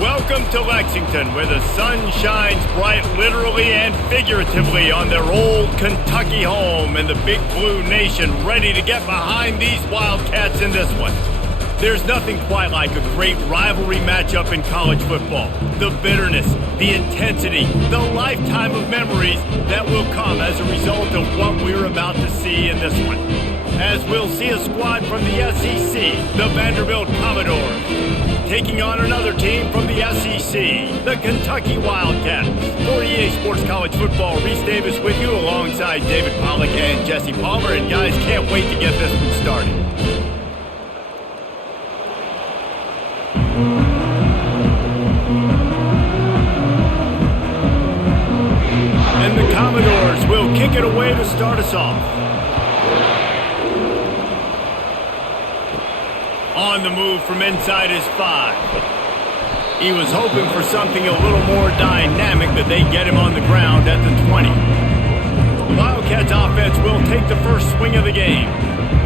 Welcome to Lexington, where the sun shines bright literally and figuratively on their old Kentucky home, and the Big Blue Nation ready to get behind these Wildcats in this one. There's nothing quite like a great rivalry matchup in college football. The bitterness, the intensity, the lifetime of memories that will come as a result of what we're about to see in this one. As we'll see a squad from the SEC, the Vanderbilt Commodores, taking on another team from the SEC, the Kentucky Wildcats. For EA Sports College Football, Reese Davis with you alongside David Pollack and Jesse Palmer. And guys, can't wait to get this one started. And the Commodores will kick it away to start us off. On the move from inside his 5. He was hoping for something a little more dynamic, but they get him on the ground at the 20. The Wildcats offense will take the first swing of the game.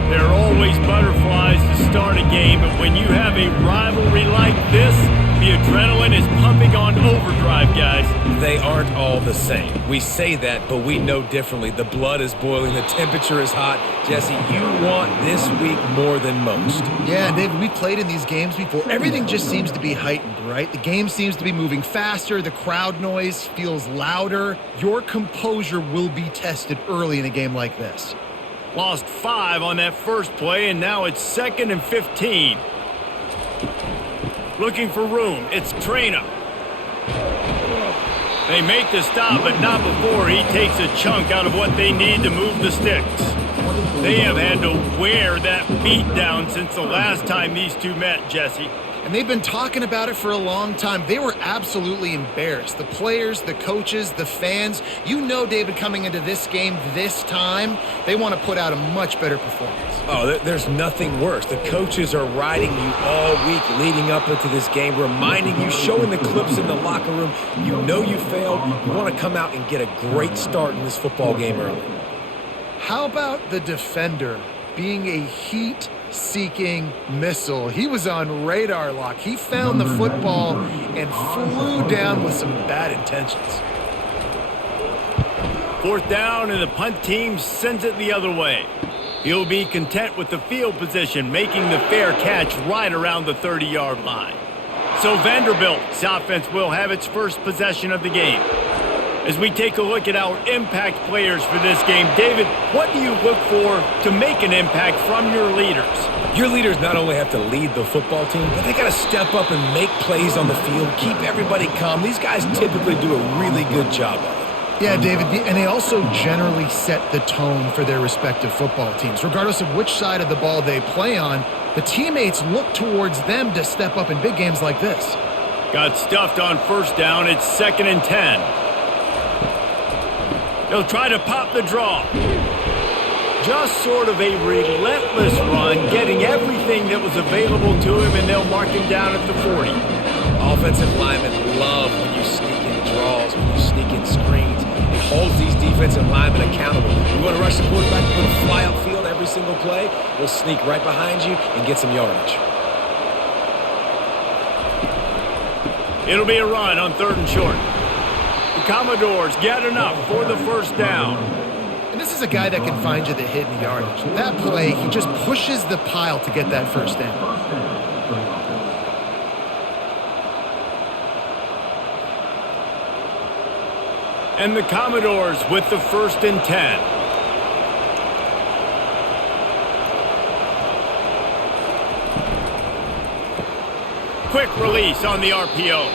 There are always butterflies to start a game, but when you have a rivalry like this, the adrenaline is pumping on overdrive, guys. They aren't all the same. We say that, but we know differently. The blood is boiling. The temperature is hot. Jesse, you want this week more than most. Yeah, David, we've played in these games before. Everything just seems to be heightened, right? The game seems to be moving faster. The crowd noise feels louder. Your composure will be tested early in a game like this. Lost 5 on that first play, and now it's 2nd and 15. Looking for room. It's Traina. They make the stop, but not before he takes a chunk out of what they need to move the sticks. They have had to wear that beat down since the last time these two met, Jesse. And they've been talking about it for a long time. They were absolutely embarrassed. The players, the coaches, the fans. You know, David, coming into this game this time, they want to put out a much better performance. Oh, there's nothing worse. The coaches are riding you all week leading up into this game, reminding you, showing the clips in the locker room. You know you failed. You want to come out and get a great start in this football game early. How about the defender being a heat-seeking missile? He was on radar lock. He found the football and flew down with some bad intentions. 4th down, and the punt team sends it the other way. He'll be content with the field position, making the fair catch right around the 30-yard line. So Vanderbilt's offense will have its first possession of the game. As we take a look at our impact players for this game, David, what do you look for to make an impact from your leaders? Your leaders not only have to lead the football team, but they got to step up and make plays on the field, keep everybody calm. These guys typically do a really good job of it. Yeah, David, and they also generally set the tone for their respective football teams. Regardless of which side of the ball they play on, the teammates look towards them to step up in big games like this. Got stuffed on 1st down. It's 2nd and 10. He'll try to pop the draw. Just sort of a relentless run, getting everything that was available to him, and they'll mark him down at the 40. Offensive linemen love when you sneak in draws, when you sneak in screens. It holds these defensive linemen accountable. You want to rush the quarterback, you want to fly upfield every single play, we'll sneak right behind you and get some yardage. It'll be a run on 3rd and short. The Commodores get enough for the 1st down. And this is a guy that can find you the hidden yardage. That play, he just pushes the pile to get that 1st down. And the Commodores with the 1st and 10. Quick release on the RPO.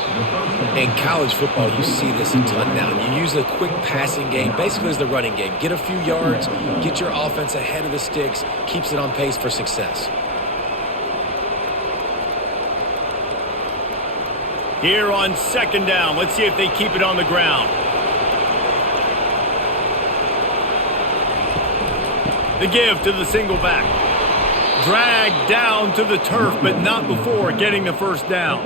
In college football, you see this a ton now. You use a quick passing game, basically as the running game. Get a few yards, get your offense ahead of the sticks, keeps it on pace for success. Here on 2nd down, let's see if they keep it on the ground. The give to the single back. Dragged down to the turf, but not before getting the first down.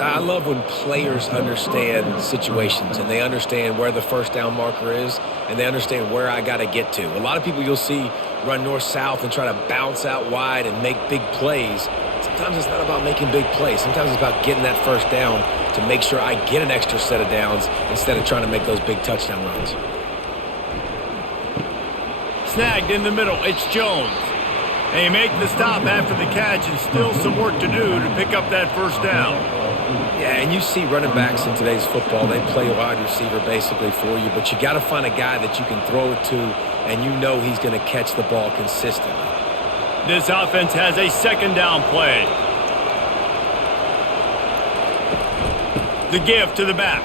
I love when players understand situations and they understand where the first down marker is and they understand where I got to get to. A lot of people you'll see run north-south and try to bounce out wide and make big plays. Sometimes it's not about making big plays. Sometimes it's about getting that first down to make sure I get an extra set of downs instead of trying to make those big touchdown runs. Snagged in the middle, it's Jones. They make the stop after the catch and still some work to do to pick up that first down. Yeah, and you see running backs in today's football, they play wide receiver basically for you, but you got to find a guy that you can throw it to and you know he's going to catch the ball consistently. This offense has a second down play. The give to the back.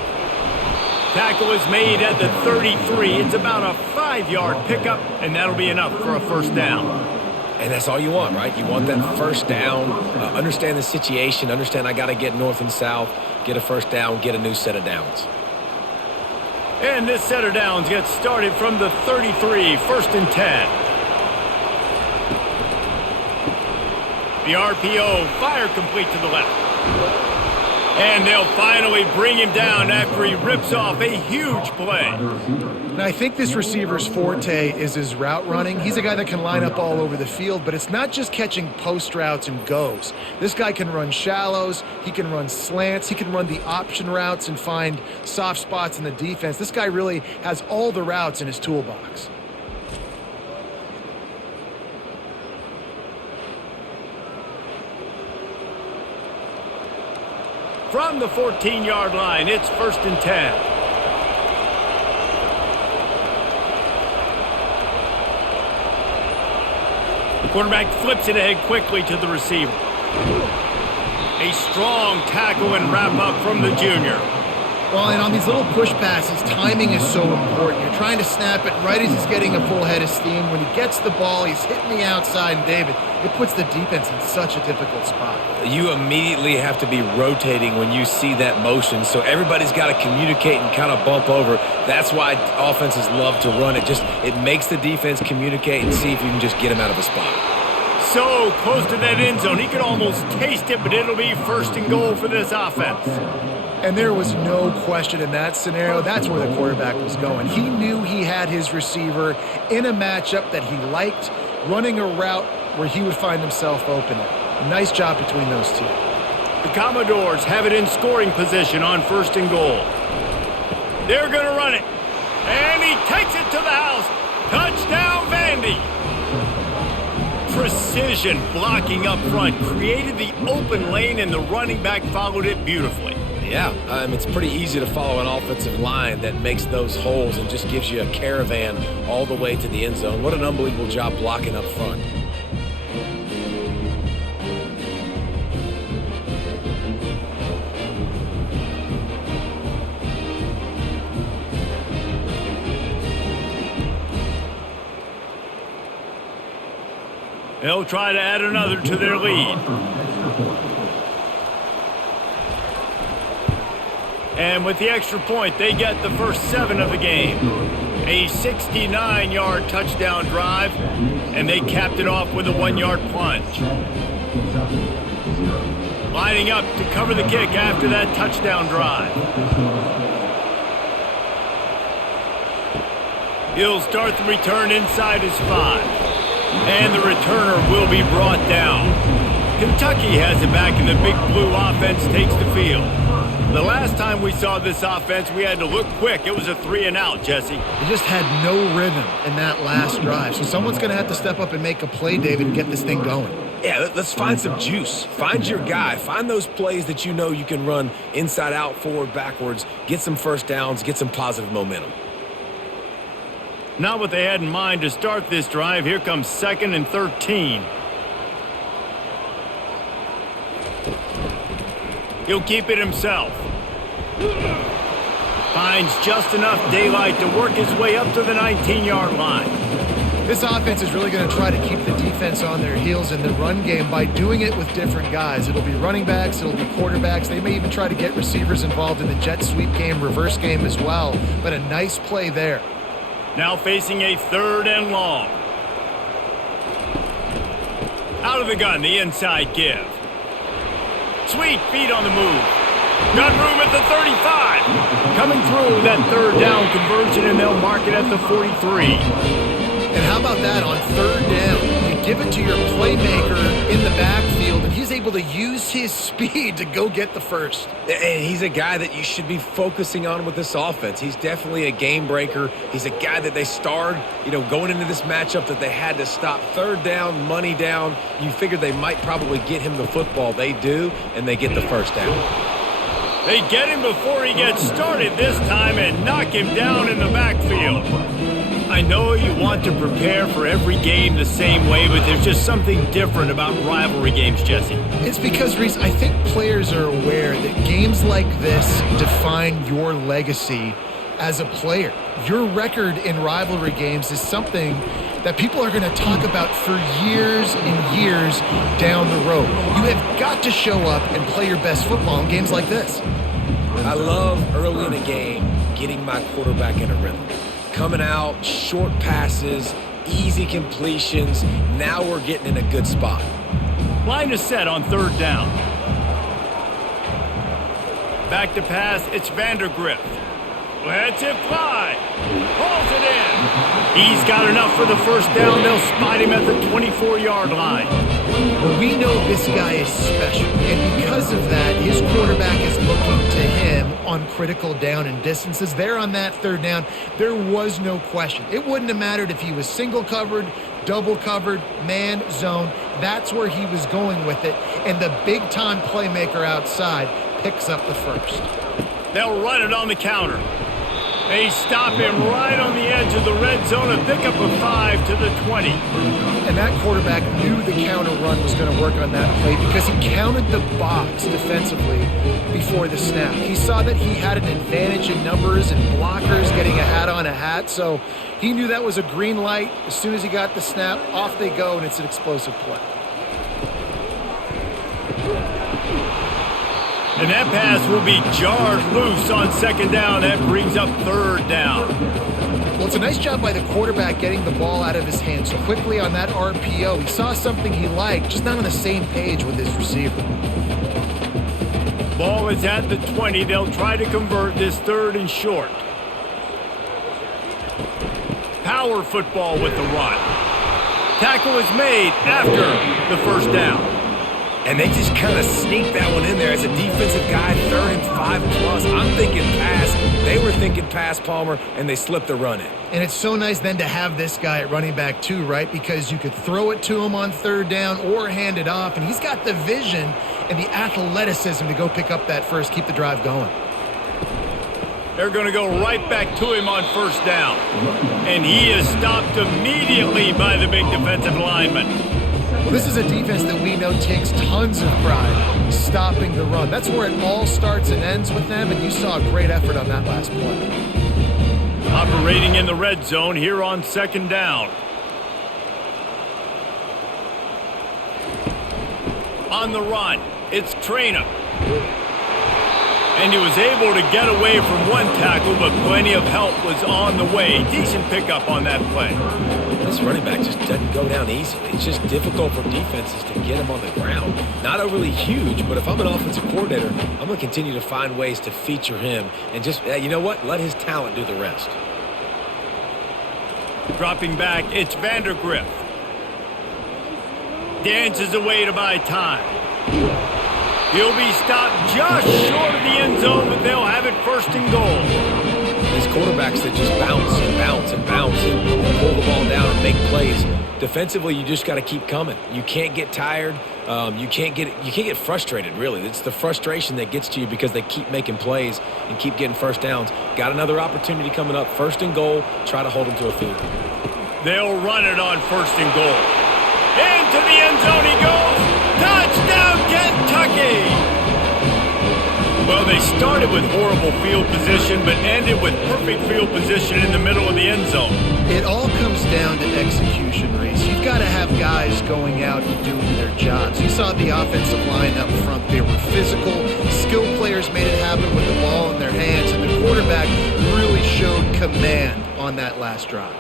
Tackle is made at the 33. It's about a 5-yard pickup, and that'll be enough for a first down. And that's all you want, right? You want that first down, understand the situation, understand I got to get north and south, get a first down, get a new set of downs. And this set of downs gets started from the 33, first and 10. The RPO, fire complete to the left. And they'll finally bring him down after he rips off a huge play. And I think this receiver's forte is his route running. He's a guy that can line up all over the field, but it's not just catching post routes and goes. This guy can run shallows, he can run slants, he can run the option routes and find soft spots in the defense. This guy really has all the routes in his toolbox. From the 14-yard line, it's first and 10. The quarterback flips it ahead quickly to the receiver. A strong tackle and wrap-up from the junior. Well, and on these little push passes, timing is so important. You're trying to snap it right as he's getting a full head of steam. When he gets the ball, he's hitting the outside, and David, it puts the defense in such a difficult spot. You immediately have to be rotating when you see that motion, so everybody's got to communicate and kind of bump over. That's why offenses love to run it. It makes the defense communicate and see if you can just get him out of a spot. So close to that end zone, he could almost taste it, but it'll be first and goal for this offense. And there was no question in that scenario. That's where the quarterback was going. He knew he had his receiver in a matchup that he liked, running a route where he would find himself open. Nice job between those two. The Commodores have it in scoring position on first and goal. They're going to run it. And he takes it to the house. Touchdown, Vandy. Precision blocking up front created the open lane, and the running back followed it beautifully. Yeah, it's pretty easy to follow an offensive line that makes those holes and just gives you a caravan all the way to the end zone. What an unbelievable job blocking up front. They'll try to add another to their lead. And with the extra point, they get the first 7 of the game. A 69-yard touchdown drive, and they capped it off with a 1-yard plunge. Lining up to cover the kick after that touchdown drive. He'll start the return inside his 5. And the returner will be brought down. Kentucky has it back, and the Big Blue offense takes the field. The last time we saw this offense, we had to look quick. It was a 3-and-out, Jesse. They just had no rhythm in that last drive. So someone's going to have to step up and make a play, David, and get this thing going. Yeah, let's find some juice. Find your guy. Find those plays that you know you can run inside out, forward, backwards. Get some first downs. Get some positive momentum. Not what they had in mind to start this drive. Here comes 2nd and 13. He'll keep it himself. Finds just enough daylight to work his way up to the 19-yard line. This offense is really going to try to keep the defense on their heels in the run game by doing it with different guys. It'll be running backs, it'll be quarterbacks. They may even try to get receivers involved in the jet sweep game, reverse game as well. But a nice play there. Now facing a 3rd and long. Out of the gun, the inside give. Sweet feet on the move. Got room at the 35. Coming through that third down conversion, and they'll mark it at the 43. And how about that on third down? You give it to your playmaker in the backfield, and he's able to use his speed to go get the first. And he's a guy that you should be focusing on with this offense. He's definitely a game breaker. He's a guy that they starred, going into this matchup that they had to stop. Third down, money down. You figured they might probably get him the football. They do, and they get the first down. They get him before he gets started this time and knock him down in the backfield. I know you want to prepare for every game the same way, but there's just something different about rivalry games, Jesse. It's because, Reese, I think players are aware that games like this define your legacy as a player. Your record in rivalry games is something that people are going to talk about for years and years down the road. You have got to show up and play your best football in games like this. I love early in a game getting my quarterback in a rhythm. Coming out, short passes, easy completions. Now we're getting in a good spot. Line is set on third down. Back to pass, it's Vanderbilt. Lets it fly. Pulls it in. He's got enough for the first down. They'll spot him at the 24-yard line. Well, we know this guy is special, and because of that, his quarterback is looking to him on critical down and distances. There on that third down, there was no question. It wouldn't have mattered if he was single covered, double covered, man, zone. That's where he was going with it, and the big-time playmaker outside picks up the first. They'll run it on the counter. They stop him right on the edge of the red zone and pick up a 5 to the 20. And that quarterback knew the counter run was going to work on that play because he counted the box defensively before the snap. He saw that he had an advantage in numbers and blockers getting a hat on a hat, so he knew that was a green light. As soon as he got the snap, off they go, and it's an explosive play. And that pass will be jarred loose on second down. That brings up third down. Well, it's a nice job by the quarterback getting the ball out of his hands quickly on that RPO. He saw something he liked, just not on the same page with his receiver. Ball is at the 20. They'll try to convert this third and short. Power football with the run. Tackle is made after the first down. And they just kind of sneaked that one in there as a defensive guy, 3rd and 5+. I'm thinking pass. They were thinking pass, Palmer, and they slipped the run in. And it's so nice then to have this guy at running back too, right? Because you could throw it to him on third down or hand it off, and he's got the vision and the athleticism to go pick up that first, keep the drive going. They're going to go right back to him on first down. And he is stopped immediately by the big defensive lineman. Well, this is a defense that we know takes tons of pride stopping the run. That's where it all starts and ends with them, and you saw a great effort on that last play. Operating in the red zone here on second down. On the run, it's Trainer. And he was able to get away from one tackle, but plenty of help was on the way. Decent pickup on that play. This running back just doesn't go down easily. It's just difficult for defenses to get him on the ground. Not overly huge, but if I'm an offensive coordinator, I'm going to continue to find ways to feature him and just, you know what, let his talent do the rest. Dropping back, it's Vanderbilt. Dances away to buy time. He'll be stopped just short of the end zone, but they'll have it first and goal. These quarterbacks that just bounce and bounce and bounce and pull the ball down and make plays. Defensively, you just got to keep coming. You can't get tired. You can't get frustrated, really. It's the frustration that gets to you because they keep making plays and keep getting first downs. Got another opportunity coming up. First and goal. Try to hold them to a field goal. They'll run it on first and goal. Into the end zone he goes. Touchdown, Kentucky! Well, they started with horrible field position, but ended with perfect field position in the middle of the end zone. It all comes down to execution, Reese. You've got to have guys going out and doing their jobs. You saw the offensive line up front. They were physical. Skilled players made it happen with the ball in their hands, and the quarterback really showed command on that last drive.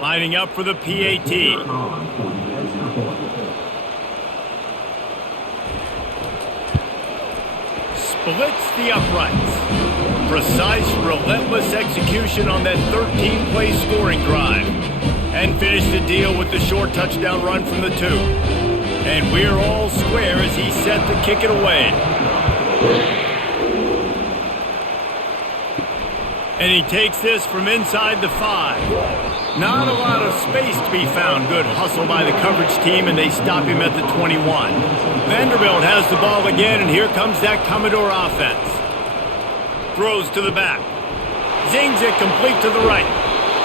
Lining up for the PAT. Splits the uprights. Precise, relentless execution on that 13-play scoring drive. And finished the deal with the short touchdown run from the 2. And we're all square as he's set to kick it away. And he takes this from inside the 5. Not a lot of space to be found. Good hustle by the coverage team, and they stop him at the 21. Vanderbilt has the ball again, and here comes that Commodore offense. Throws to the back. Zings it complete to the right.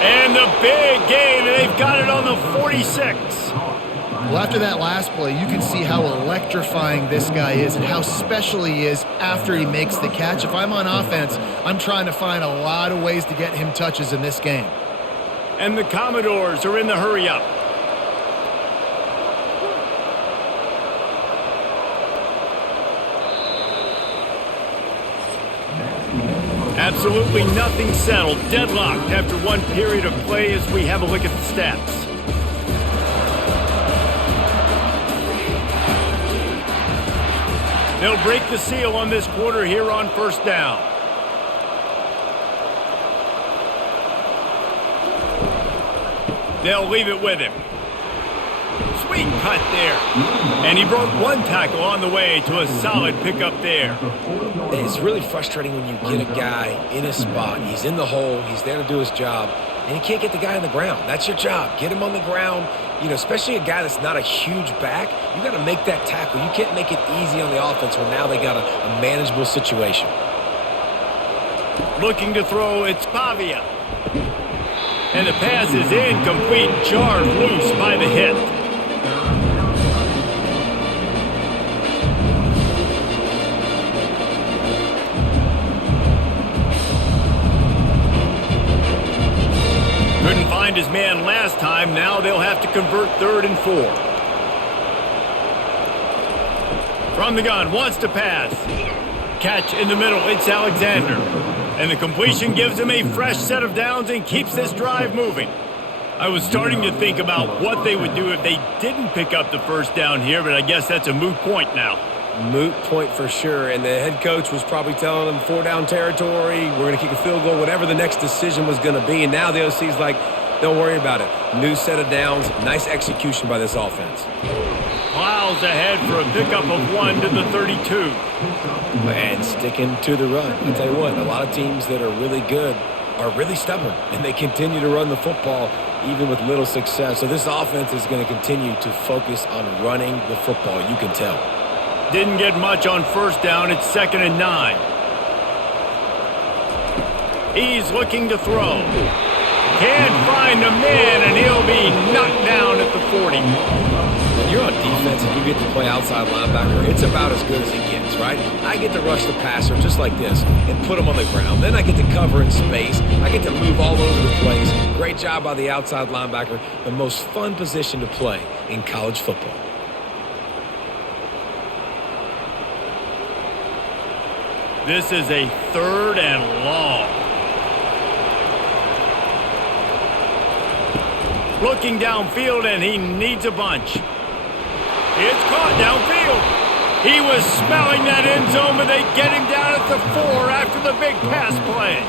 And the big gain, and they've got it on the 46. Well, after that last play, you can see how electrifying this guy is and how special he is after he makes the catch. If I'm on offense, I'm trying to find a lot of ways to get him touches in this game. And the Commodores are in the hurry-up. Absolutely nothing settled. Deadlocked after one period of play as we have a look at the stats. They'll break the seal on this quarter here on first down. They'll leave it with him. Sweet cut there. And he broke one tackle on the way to a solid pickup there. It's really frustrating when you get a guy in a spot. He's in the hole. He's there to do his job. And you can't get the guy on the ground. That's your job. Get him on the ground. You know, especially a guy that's not a huge back. You got to make that tackle. You can't make it easy on the offense when now they got a manageable situation. Looking to throw, it's Pavia. And the pass is incomplete, jarred loose by the hit. Couldn't find his man last time. Now they'll have to convert 3rd and 4. From the gun, wants to pass. Catch in the middle, it's Alexander. And the completion gives him a fresh set of downs and keeps this drive moving. I was starting to think about what they would do if they didn't pick up the first down here, but I guess that's a moot point now. Moot point for sure, and the head coach was probably telling them 4-down territory, we're going to kick a field goal, whatever the next decision was going to be, and now the OC's like, don't worry about it. New set of downs, nice execution by this offense. Plows ahead for a pickup of 1 to the 32. And sticking to the run. I'll tell you what, a lot of teams that are really good are really stubborn, and they continue to run the football even with little success. So this offense is going to continue to focus on running the football, you can tell. Didn't get much on first down. It's 2nd and 9. He's looking to throw. Can't find a man, and he'll be knocked down at the 40. When you're on defense and you get to play outside linebacker, it's about as good as it gets, right? I get to rush the passer just like this and put him on the ground. Then I get to cover in space. I get to move all over the place. Great job by the outside linebacker. The most fun position to play in college football. This is a 3rd and long. Looking downfield, and he needs a bunch. It's caught downfield. He was smelling that end zone, but they get him down at the 4 after the big pass play.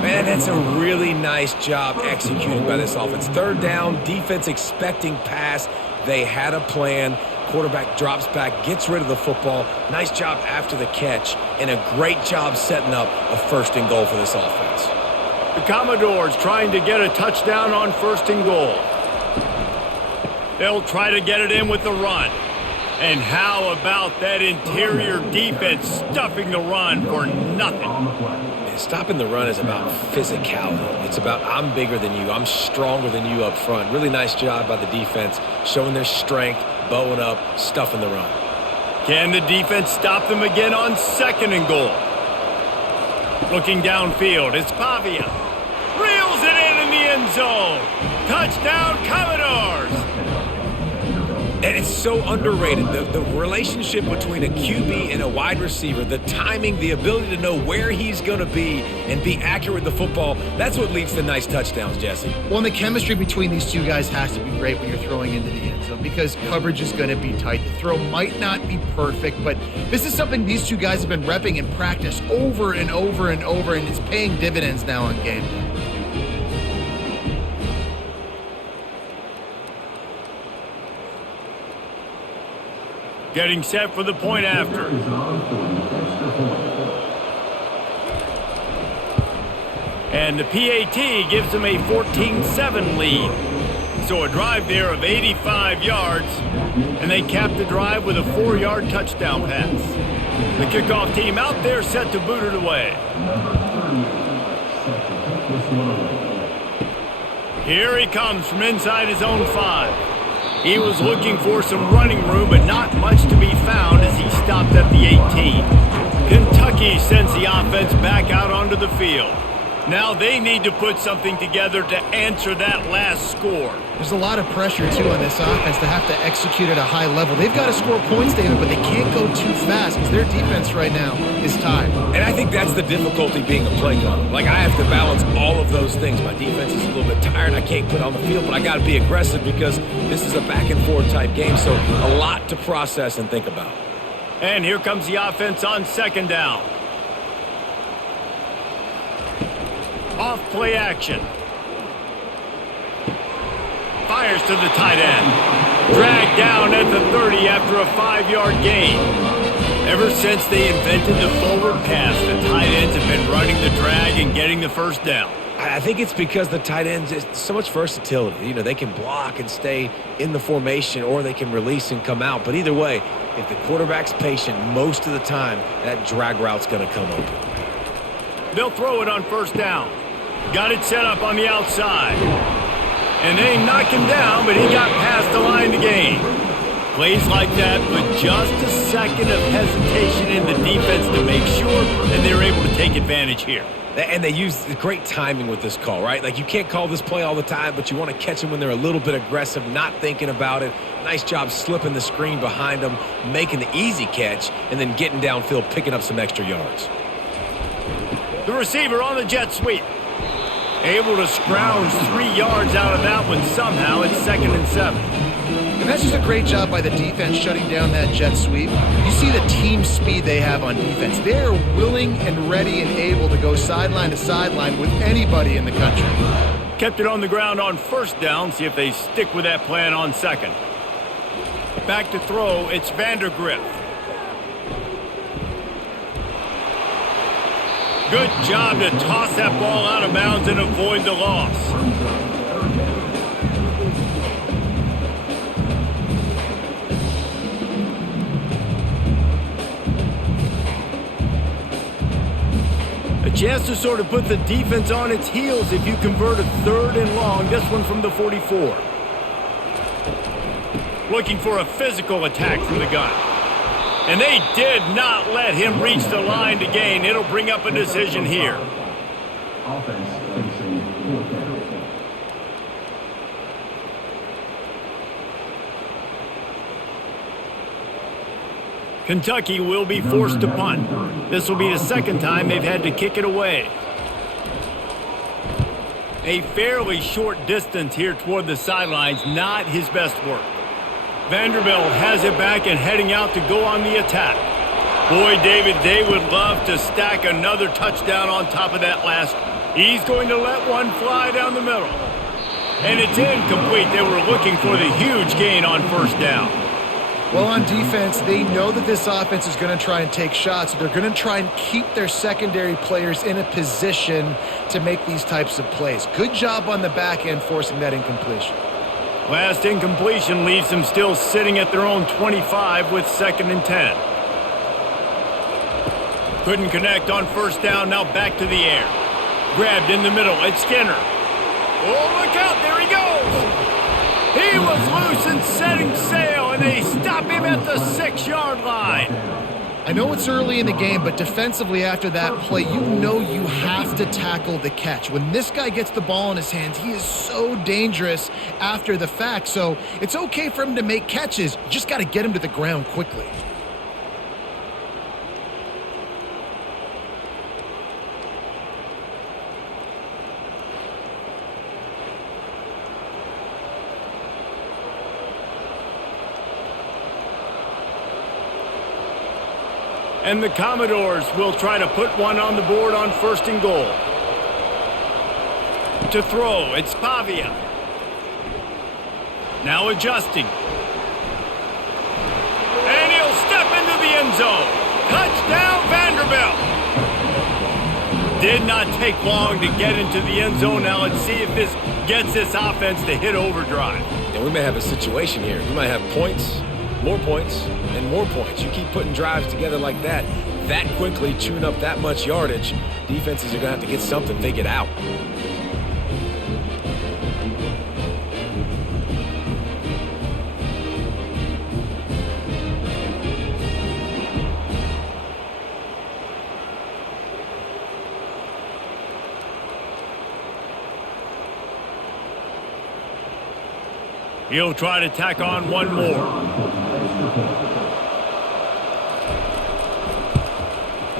Man, that's a really nice job executed by this offense. 3rd down, defense expecting pass. They had a plan. Quarterback drops back, gets rid of the football. Nice job after the catch, and a great job setting up a 1st and goal for this offense. The Commodores trying to get a touchdown on 1st and goal. They'll try to get it in with the run. And how about that interior defense stuffing the run for nothing? Stopping the run is about physicality. It's about I'm bigger than you. I'm stronger than you up front. Really nice job by the defense, showing their strength, bowing up, stuffing the run. Can the defense stop them again on 2nd and goal? Looking downfield, it's Pavia. Reels it in the end zone. Touchdown, Commodores! And it's so underrated. The relationship between a QB and a wide receiver, the timing, the ability to know where he's going to be and be accurate with the football, that's what leads to nice touchdowns, Jesse. Well, and the chemistry between these two guys has to be great when you're throwing into the end zone because coverage is going to be tight. The throw might not be perfect, but this is something these two guys have been repping in practice over and over and over, and it's paying dividends now on game day. Getting set for the point after. And the PAT gives them a 14-7 lead. So a drive there of 85 yards, and they cap the drive with a 4-yard touchdown pass. The kickoff team out there set to boot it away. Here he comes from inside his own 5. He was looking for some running room, but not much to be found as he stopped at the 18. Kentucky sends the offense back out onto the field. Now they need to put something together to answer that last score. There's a lot of pressure, too, on this offense to have to execute at a high level. They've got to score points, David, but they can't go too fast because their defense right now is tied. And I think that's the difficulty being a play caller. Like, I have to balance all of those things. My defense is a little bit tired. I can't put on the field, but I got to be aggressive because this is a back-and-forth type game, so a lot to process and think about. And here comes the offense on second down. Off play action. Fires to the tight end. Dragged down at the 30 after a 5-yard gain. Ever since they invented the forward pass, the tight ends have been running the drag and getting the first down. I think it's because the tight ends is so much versatility. You know, they can block and stay in the formation, or they can release and come out. But either way, if the quarterback's patient most of the time, that drag route's going to come open. They'll throw it on first down. Got it set up on the outside. And they knock him down, but he got past the line to gain. Plays like that with just a second of hesitation in the defense to make sure, and they're able to take advantage here. And they use great timing with this call, right? Like, you can't call this play all the time, but you want to catch them when they're a little bit aggressive, not thinking about it. Nice job slipping the screen behind them, making the easy catch, and then getting downfield, picking up some extra yards. The receiver on the jet sweep. Able to scrounge 3 yards out of that one somehow. It's 2nd and 7. And that's just a great job by the defense shutting down that jet sweep. You see the team speed they have on defense. They're willing and ready and able to go sideline to sideline with anybody in the country. Kept it on the ground on first down. See if they stick with that plan on second. Back to throw. It's Vanderbilt. Good job to toss that ball out of bounds and avoid the loss. A chance to sort of put the defense on its heels if you convert a 3rd and long. This one from the 44. Looking for a physical attack from the gun. And they did not let him reach the line to gain. It'll bring up a decision here. Kentucky will be forced to punt. This will be the second time they've had to kick it away. A fairly short distance here toward the sidelines, not his best work. Vanderbilt has it back and heading out to go on the attack. Boy, David, they would love to stack another touchdown on top of that last. He's going to let one fly down the middle. And it's incomplete. They were looking for the huge gain on first down. Well, on defense, they know that this offense is going to try and take shots. They're going to try and keep their secondary players in a position to make these types of plays. Good job on the back end forcing that incompletion. Last incompletion leaves them still sitting at their own 25 with 2nd and 10. Couldn't connect on first down, now back to the air. Grabbed in the middle, it's Skinner. Oh, look out, there he goes! He was loose and setting sail, and they stop him at the 6-yard line. I know it's early in the game, but defensively after that play, you know you have to tackle the catch. When this guy gets the ball in his hands, he is so dangerous after the fact. So it's okay for him to make catches. You just got to get him to the ground quickly. And the Commodores will try to put one on the board on 1st and goal. To throw, it's Pavia. Now adjusting. And he'll step into the end zone. Touchdown, Vanderbilt. Did not take long to get into the end zone. Now let's see if this gets this offense to hit overdrive. And we may have a situation here. We might have points, and more points. You keep putting drives together like that quickly, chewing up that much yardage, defenses are going to have to get something figured out. He'll try to tack on one more.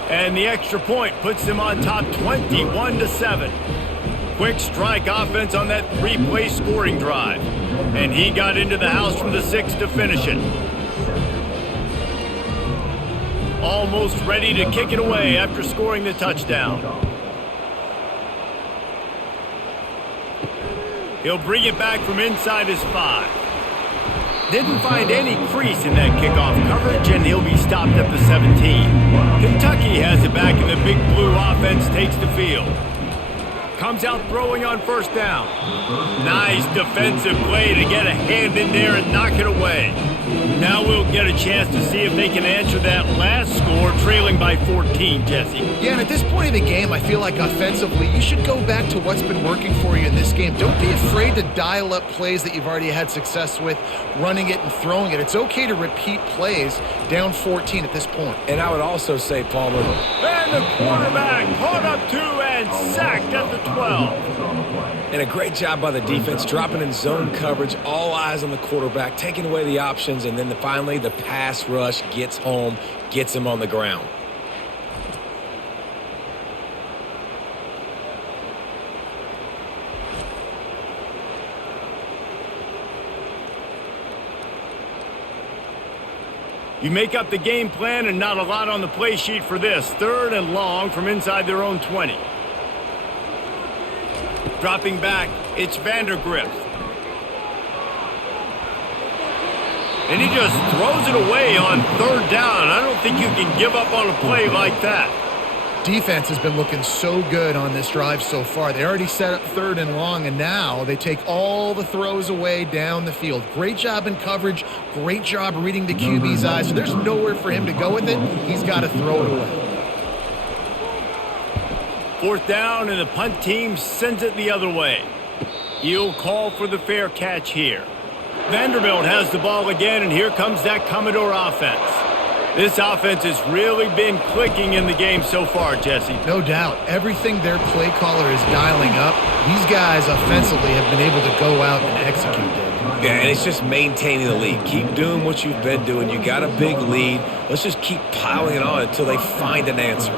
And the extra point puts them on top 21-7. Quick strike offense on that 3-play scoring drive. And he got into the house from the 6 to finish it. Almost ready to kick it away after scoring the touchdown. He'll bring it back from inside his 5. Didn't find any crease in that kickoff coverage, and he'll be stopped at the 17. Kentucky has it back, and the Big Blue offense takes the field. Comes out throwing on 1st down. Nice defensive play to get a hand in there and knock it away. Now we'll get a chance to see if they can answer that last score, trailing by 14, Jesse. Yeah, and at this point in the game, I feel like offensively, you should go back to what's been working for you in this game. Don't be afraid to dial up plays that you've already had success with, running it and throwing it. It's okay to repeat plays down 14 at this point. And I would also say, Palmer, and the quarterback caught up to and sacked at the 12. And a great job by the defense, dropping in zone coverage, all eyes on the quarterback, taking away the options, and then finally the pass rush gets home, gets him on the ground. You make up the game plan and not a lot on the play sheet for this. 3rd and long from inside their own 20. Dropping back, it's Vanderbilt. And he just throws it away on 3rd down. I don't think you can give up on a play like that. Defense has been looking so good on this drive so far. They already set up 3rd and long, and now they take all the throws away down the field. Great job in coverage. Great job reading the QB's eyes. So there's nowhere for him to go with it. He's got to throw it away. 4th down, and the punt team sends it the other way. He'll call for the fair catch here. Vanderbilt has the ball again, and here comes that Commodore offense. This offense has really been clicking in the game so far, Jesse. No doubt. Everything their play caller is dialing up, these guys offensively have been able to go out and execute it. Yeah, and it's just maintaining the lead. Keep doing what you've been doing. You got a big lead. Let's just keep piling it on until they find an answer.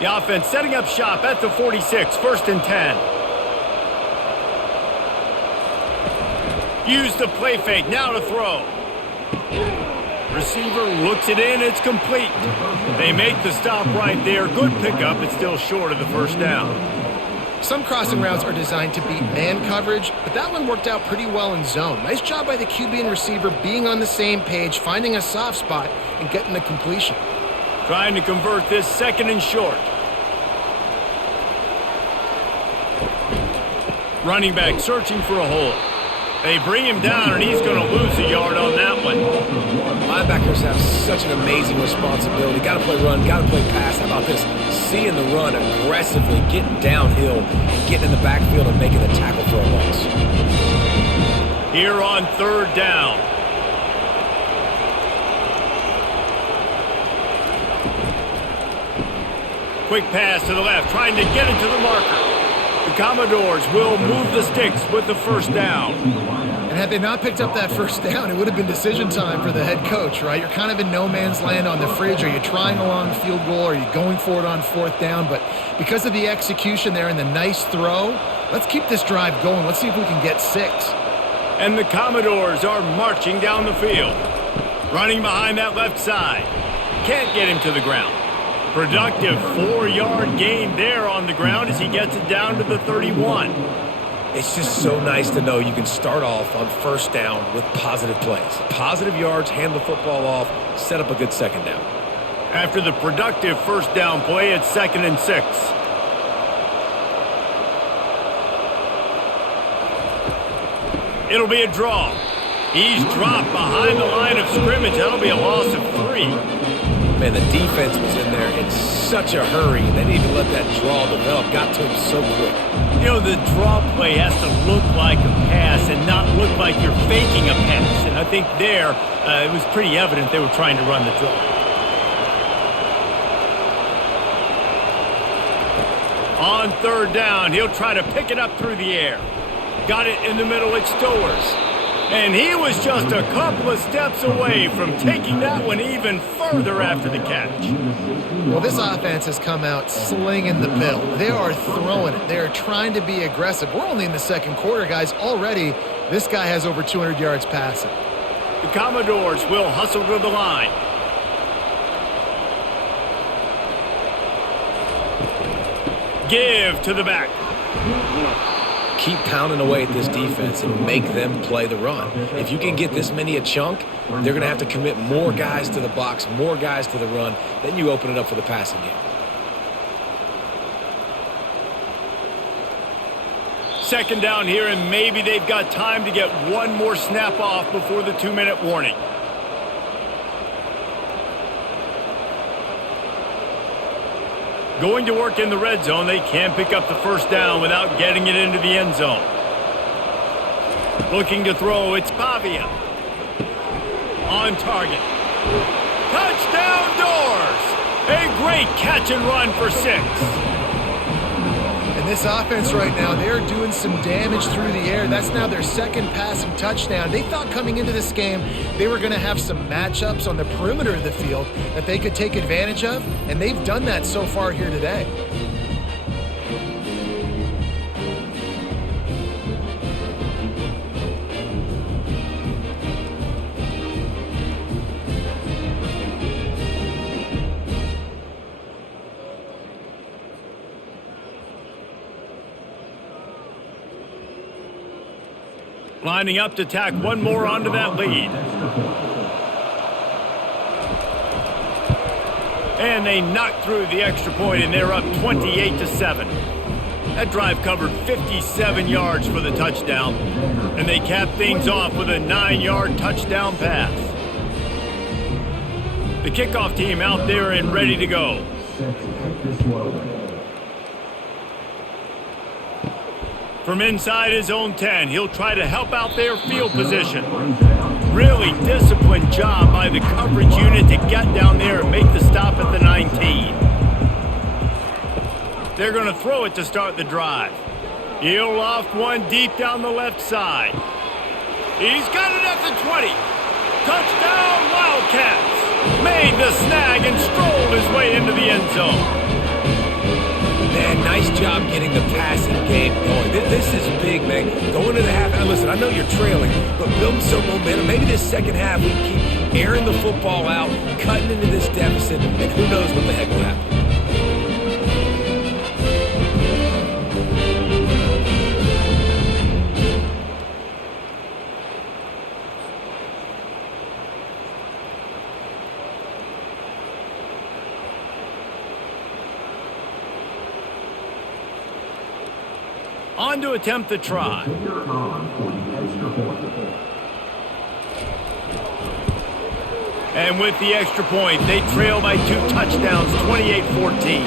The offense setting up shop at the 46, 1st and 10. Use the play fake, now to throw. Receiver looks it in, it's complete. They make the stop right there. Good pickup, it's still short of the 1st down. Some crossing routes are designed to beat man coverage, but that one worked out pretty well in zone. Nice job by the QB and receiver being on the same page, finding a soft spot, and getting the completion. Trying to convert this 2nd and short. Running back searching for a hole. They bring him down, and he's going to lose a yard on that one. Linebackers have such an amazing responsibility. Got to play run, got to play pass. How about this? Seeing the run aggressively, getting downhill, and getting in the backfield and making the tackle for a loss. here on 3rd down. Quick pass to the left, trying to get it to the marker. The Commodores will move the sticks with the 1st down. And had they not picked up that 1st down, it would have been decision time for the head coach, right? You're kind of in no man's land on the fridge. Are you trying a long field goal? Are you going for it on 4th down? But because of the execution there and the nice throw, let's keep this drive going. Let's see if we can get 6. And the Commodores are marching down the field. Running behind that left side. Can't get him to the ground. Productive 4-yard gain there on the ground as he gets it down to the 31. It's just so nice to know you can start off on 1st down with positive plays. Positive yards, hand the football off, set up a good 2nd down. After the productive 1st down play, it's 2nd and 6. It'll be a draw. He's dropped behind the line of scrimmage. That'll be a loss of 3. Man, the defense was in there in such a hurry. They didn't even let that draw develop. Got to him so quick. You know, the draw play has to look like a pass and not look like you're faking a pass. And I think there, it was pretty evident they were trying to run the draw. On 3rd down, he'll try to pick it up through the air. Got it in the middle, it's Stowers. And he was just a couple of steps away from taking that one even further after the catch. Well, this offense has come out slinging the pill. They are throwing it. They are trying to be aggressive. We're only in the 2nd quarter, guys. Already, this guy has over 200 yards passing. The Commodores will hustle to the line. Give to the back. Keep pounding away at this defense and make them play the run. If you can get this many a chunk, they're going to have to commit more guys to the box, more guys to the run. Then you open it up for the passing game. 2nd down here, and maybe they've got time to get one more snap off before the 2-minute warning. Going to work in the red zone, they can pick up the 1st down without getting it into the end zone. Looking to throw, it's Pavia. On target. Touchdown Doors! A great catch and run for 6. And this offense right now, they're doing some damage through the air. That's now their 2nd passing touchdown. They thought coming into this game they were going to have some matchups on the perimeter of the field that they could take advantage of, and they've done that so far here today. Lining up to tack one more onto that lead. And they knock through the extra point, and they're up 28-7. That drive covered 57 yards for the touchdown, and they cap things off with a 9-yard touchdown pass. The kickoff team out there and ready to go. From inside his own 10, he'll try to help out their field position. Really disciplined job by the coverage unit to get down there and make the stop at the 19. They're going to throw it to start the drive. He'll loft one deep down the left side. He's got it at the 20. Touchdown Wildcats! Made the snag and strolled his way into the end zone. Man, nice job getting the passing game going. This is big, man. Going into the half, and listen, I know you're trailing, but building some momentum. Maybe this 2nd half we can keep airing the football out, cutting into this deficit, and who knows what the heck will happen. On to attempt the try. And with the extra point, they trail by 2 touchdowns, 28-14.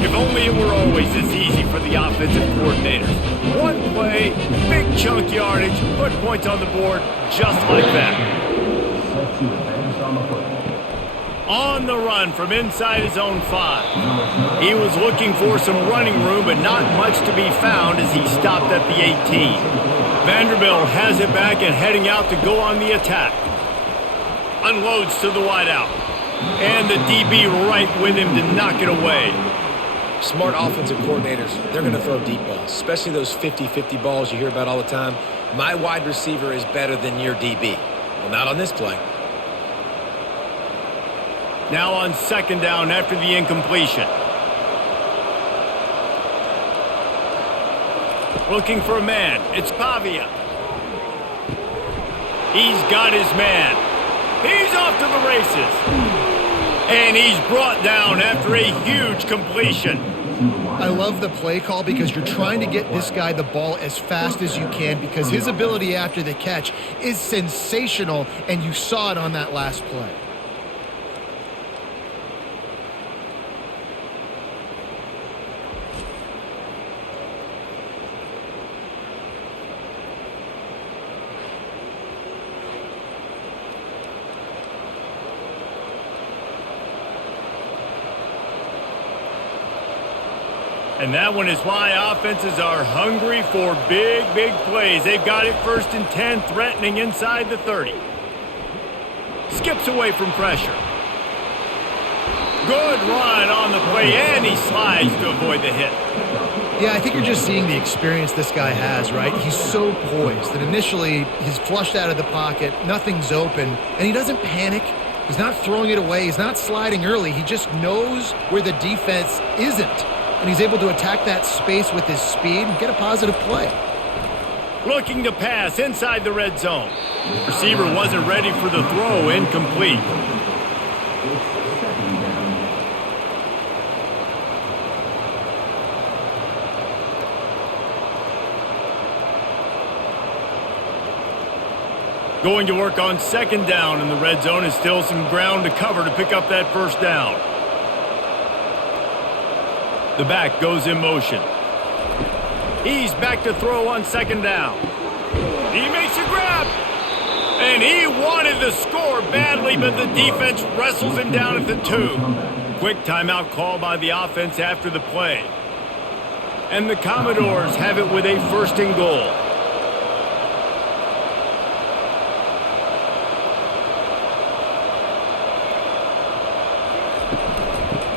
If only it were always this easy for the offensive coordinators. One play, big chunk yardage, put points on the board just like that. On the run from inside his own 5. He was looking for some running room, but not much to be found as he stopped at the 18. Vanderbilt has it back and heading out to go on the attack. Unloads to the wideout. And the DB right with him to knock it away. Smart offensive coordinators, they're going to throw deep balls, especially those 50-50 balls you hear about all the time. My wide receiver is better than your DB. Well, not on this play. Now on second down after the incompletion. Looking for a man. It's Pavia. He's got his man. He's off to the races. And he's brought down after a huge completion. I love the play call because you're trying to get this guy the ball as fast as you can because his ability after the catch is sensational, and you saw it on that last play. And that one is why offenses are hungry for big, big plays. They've got it 1st and 10, threatening inside the 30. Skips away from pressure. Good run on the play, and he slides to avoid the hit. Yeah, I think you're just seeing the experience this guy has, right? He's so poised that initially he's flushed out of the pocket, nothing's open, and he doesn't panic. He's not throwing it away. He's not sliding early. He just knows where the defense isn't. And he's able to attack that space with his speed and get a positive play. Looking to pass inside the red zone. Receiver wasn't ready for the throw, incomplete. Going to work on second down in the red zone, and still some ground to cover to pick up that first down. The back goes in motion. He's back to throw on second down. He makes a grab. And he wanted the score badly, but the defense wrestles him down at the 2. Quick timeout call by the offense after the play. And the Commodores have it with a 1st and goal.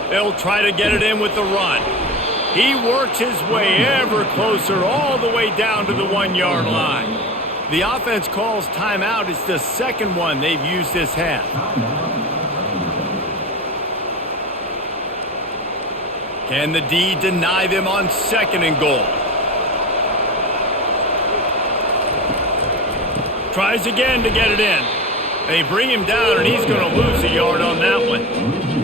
They'll try to get it in with the run. He works his way ever closer all the way down to the 1-yard line. The offense calls timeout. It's the second one they've used this half. Can the D deny them on 2nd and goal? Tries again to get it in. They bring him down, and he's going to lose a yard on that one.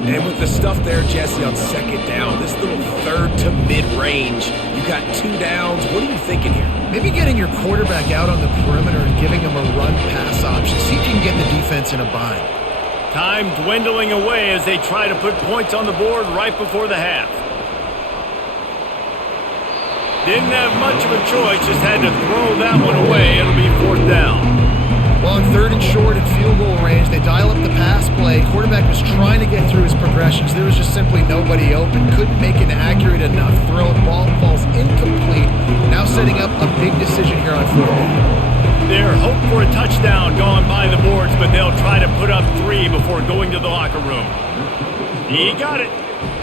And with the stuff there, Jesse, on second down, this little 3rd to mid-range, you got 2 downs. What are you thinking here? Maybe getting your quarterback out on the perimeter and giving him a run-pass option. See if you can get the defense in a bind. Time dwindling away as they try to put points on the board right before the half. Didn't have much of a choice, just had to throw that one away. It'll be 4th down. Well, on 3rd and short at field goal range, they dial up the pass play. Quarterback was trying to get through his progressions. There was just simply nobody open. Couldn't make an accurate enough throw. Ball falls incomplete. Now setting up a big decision here on 4th down. They're hoping for a touchdown gone by the boards, but they'll try to put up 3 before going to the locker room. He got it,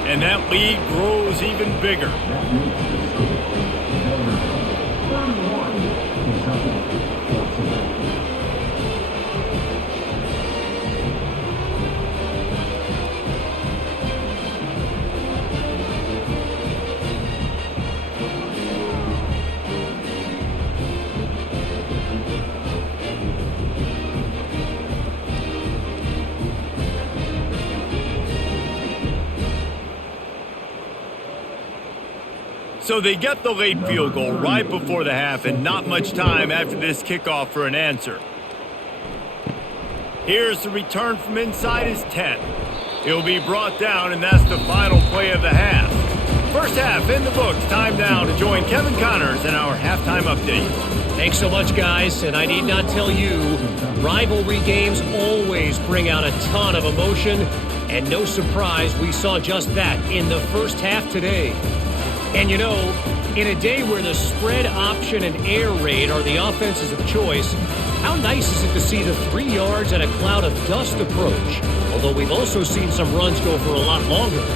and that lead grows even bigger. So they get the late field goal right before the half, and not much time after this kickoff for an answer. Here's the return from inside his 10. He'll be brought down, and that's the final play of the half. First half in the books. Time now to join Kevin Connors in our halftime update. Thanks so much, guys. And I need not tell you, rivalry games always bring out a ton of emotion. And no surprise, we saw just that in the first half today. And you know, in a day where the spread option and air raid are the offenses of choice, how nice is it to see the 3 yards and a cloud of dust approach? Although we've also seen some runs go for a lot longer.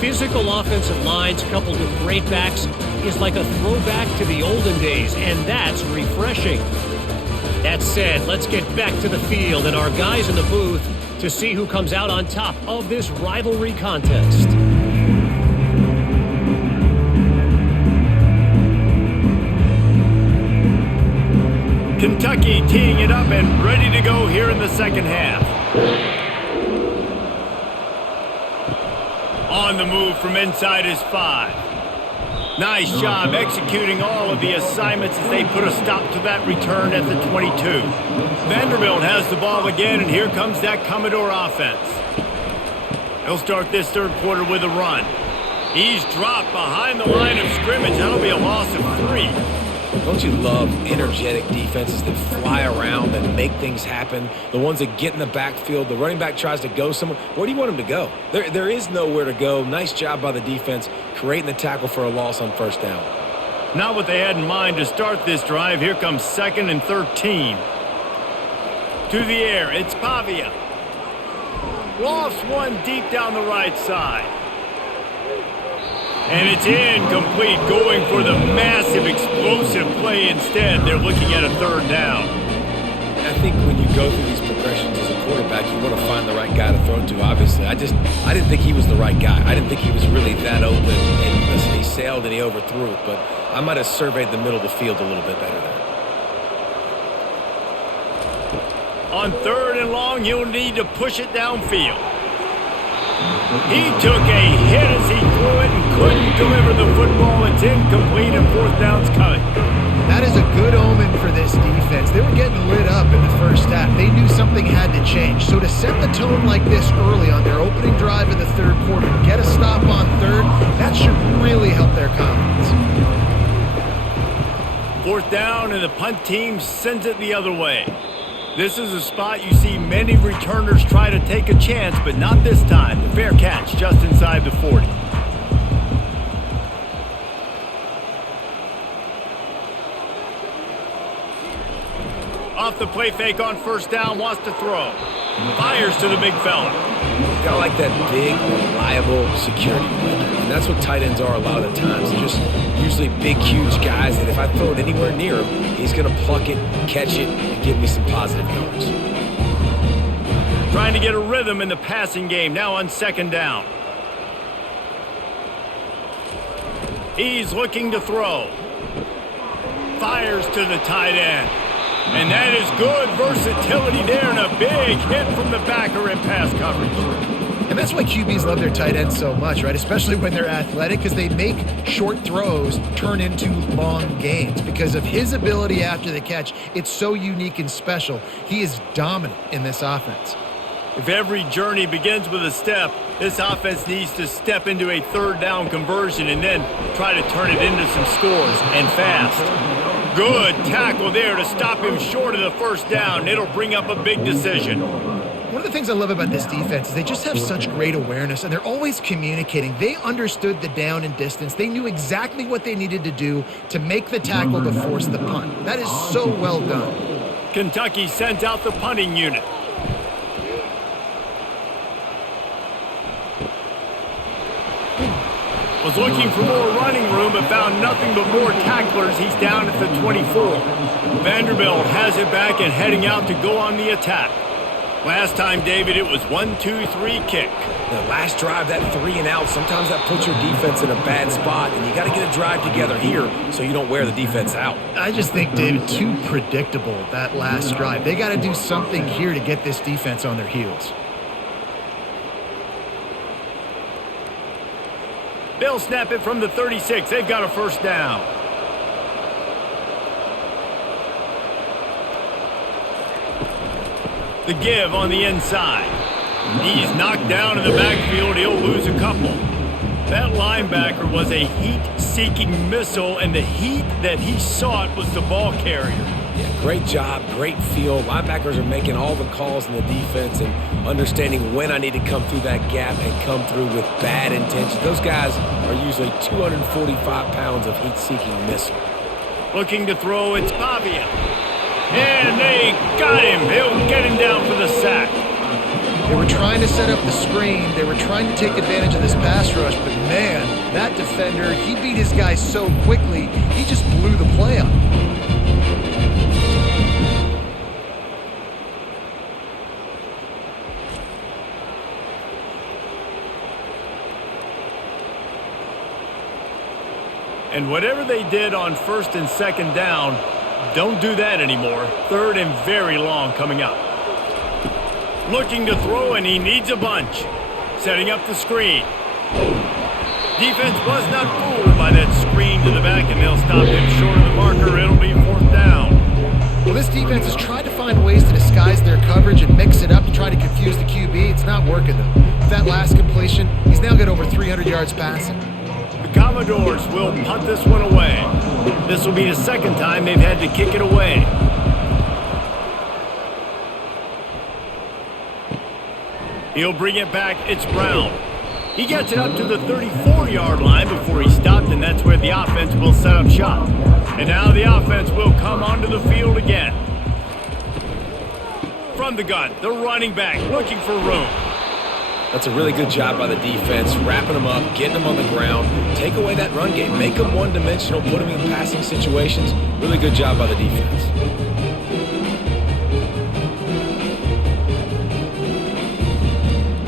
Physical offensive lines coupled with great backs is like a throwback to the olden days, and that's refreshing. That said, let's get back to the field and our guys in the booth to see who comes out on top of this rivalry contest. Kentucky teeing it up and ready to go here in the second half. On the move from inside his 5. Nice job executing all of the assignments as they put a stop to that return at the 22. Vanderbilt has the ball again, and here comes that Commodore offense. He'll start this third quarter with a run. He's dropped behind the line of scrimmage. That'll be a loss of 3. Don't you love energetic defenses that fly around and make things happen? The ones that get in the backfield, the running back tries to go somewhere. Where do you want him to go? There is nowhere to go. Nice job by the defense, creating the tackle for a loss on first down. Not what they had in mind to start this drive. Here comes 2nd and 13. To the air, it's Pavia. Lofts one deep down the right side. And it's incomplete, going for the massive explosive play instead. They're looking at a 3rd down. I think when you go through these progressions as a quarterback, you want to find the right guy to throw to, obviously. I didn't think he was the right guy. I didn't think he was really that open. And listen, he sailed and he overthrew it, but I might have surveyed the middle of the field a little bit better there. On 3rd and long, he'll need to push it downfield. He took a hit as he threw it and couldn't deliver the football. It's incomplete and 4th down's coming. That is a good omen for this defense. They were getting lit up in the first half. They knew something had to change. So to set the tone like this early on their opening drive in the third quarter, get a stop on 3rd, that should really help their confidence. 4th down, and the punt team sends it the other way. This is a spot you see many returners try to take a chance, but not this time. The fair catch just inside the 40. Off the play fake on first down, wants to throw. Fires to the big fella. You gotta like that big, reliable security blanket. And that's what tight ends are a lot of the times. They're just usually big, huge guys that if I throw it anywhere near him, he's gonna pluck it, catch it, and give me some positive yards. Trying to get a rhythm in the passing game, now on 2nd down. He's looking to throw. Fires to the tight end. And that is good versatility there, and a big hit from the backer in pass coverage. And that's why QBs love their tight ends so much, right? Especially when they're athletic, because they make short throws turn into long gains. Because of his ability after the catch, it's so unique and special. He is dominant in this offense. If every journey begins with a step, this offense needs to step into a 3rd down conversion and then try to turn it into some scores, and fast. Good tackle there to stop him short of the first down. It'll bring up a big decision. One of the things I love about this defense is they just have such great awareness, and they're always communicating. They understood the down and distance. They knew exactly what they needed to do to make the tackle to force the punt. That is so well done. Kentucky sends out the punting unit. Was looking for more running room, but found nothing but more tacklers. He's down at the 24. Vanderbilt has it back and heading out to go on the attack. Last time, David, it was 1-2-3 kick. The last drive, that 3 and out, sometimes that puts your defense in a bad spot, and you got to get a drive together here so you don't wear the defense out. I just think, David, too predictable, that last drive. They got to do something here to get this defense on their heels. They'll snap it from the 36. They've got a first down. The give on the inside. He's knocked down in the backfield. He'll lose a couple. That linebacker was a heat-seeking missile, and the heat that he sought was the ball carrier. Yeah, great job, great feel. Linebackers are making all the calls in the defense and understanding when I need to come through that gap and come through with bad intentions. Those guys are usually 245 pounds of heat-seeking missile. Looking to throw, it's Pavia. And they got him. He'll get him down for the sack. They were trying to set up the screen. They were trying to take advantage of this pass rush, but man, that defender, he beat his guy so quickly, he just blew the play up. And whatever they did on first and second down, don't do that anymore. Third and very long coming up. Looking to throw, and he needs a bunch. Setting up the screen. Defense was not fooled by that screen to the back, and they'll stop him short of the marker. It'll be fourth down. Well, this defense has tried to find ways to disguise their coverage and mix it up to try to confuse the QB. It's not working, though. With that last completion, he's now got over 300 yards passing. The Commodores will punt this one away. This will be the second time they've had to kick it away. He'll bring it back. It's Brown. He gets it up to the 34-yard line before he stopped, and that's where the offense will set up shop. And now the offense will come onto the field again. From the gun, the running back looking for room. That's a really good job by the defense, wrapping them up, getting them on the ground, take away that run game, make them one-dimensional, put them in passing situations. Really good job by the defense.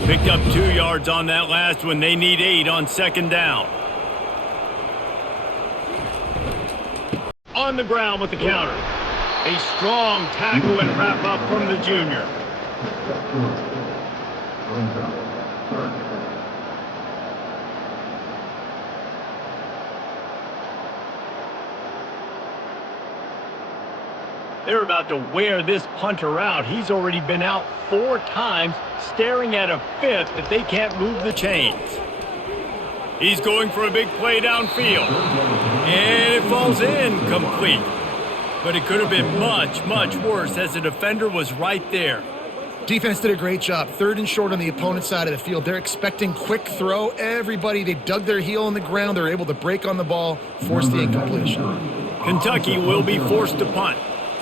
Picked up 2 yards on that last one. They need 8 on second down. On the ground with the counter. A strong tackle and wrap up from the junior. They're about to wear this punter out. He's already been out 4 times, staring at a 5th that they can't move the chains. He's going for a big play downfield. And it falls in complete. But it could have been much, much worse as the defender was right there. Defense did a great job. 3rd and short on the opponent's side of the field. They're expecting quick throw. Everybody, they dug their heel in the ground. They're able to break on the ball, force the incompletion. Kentucky will be forced to punt.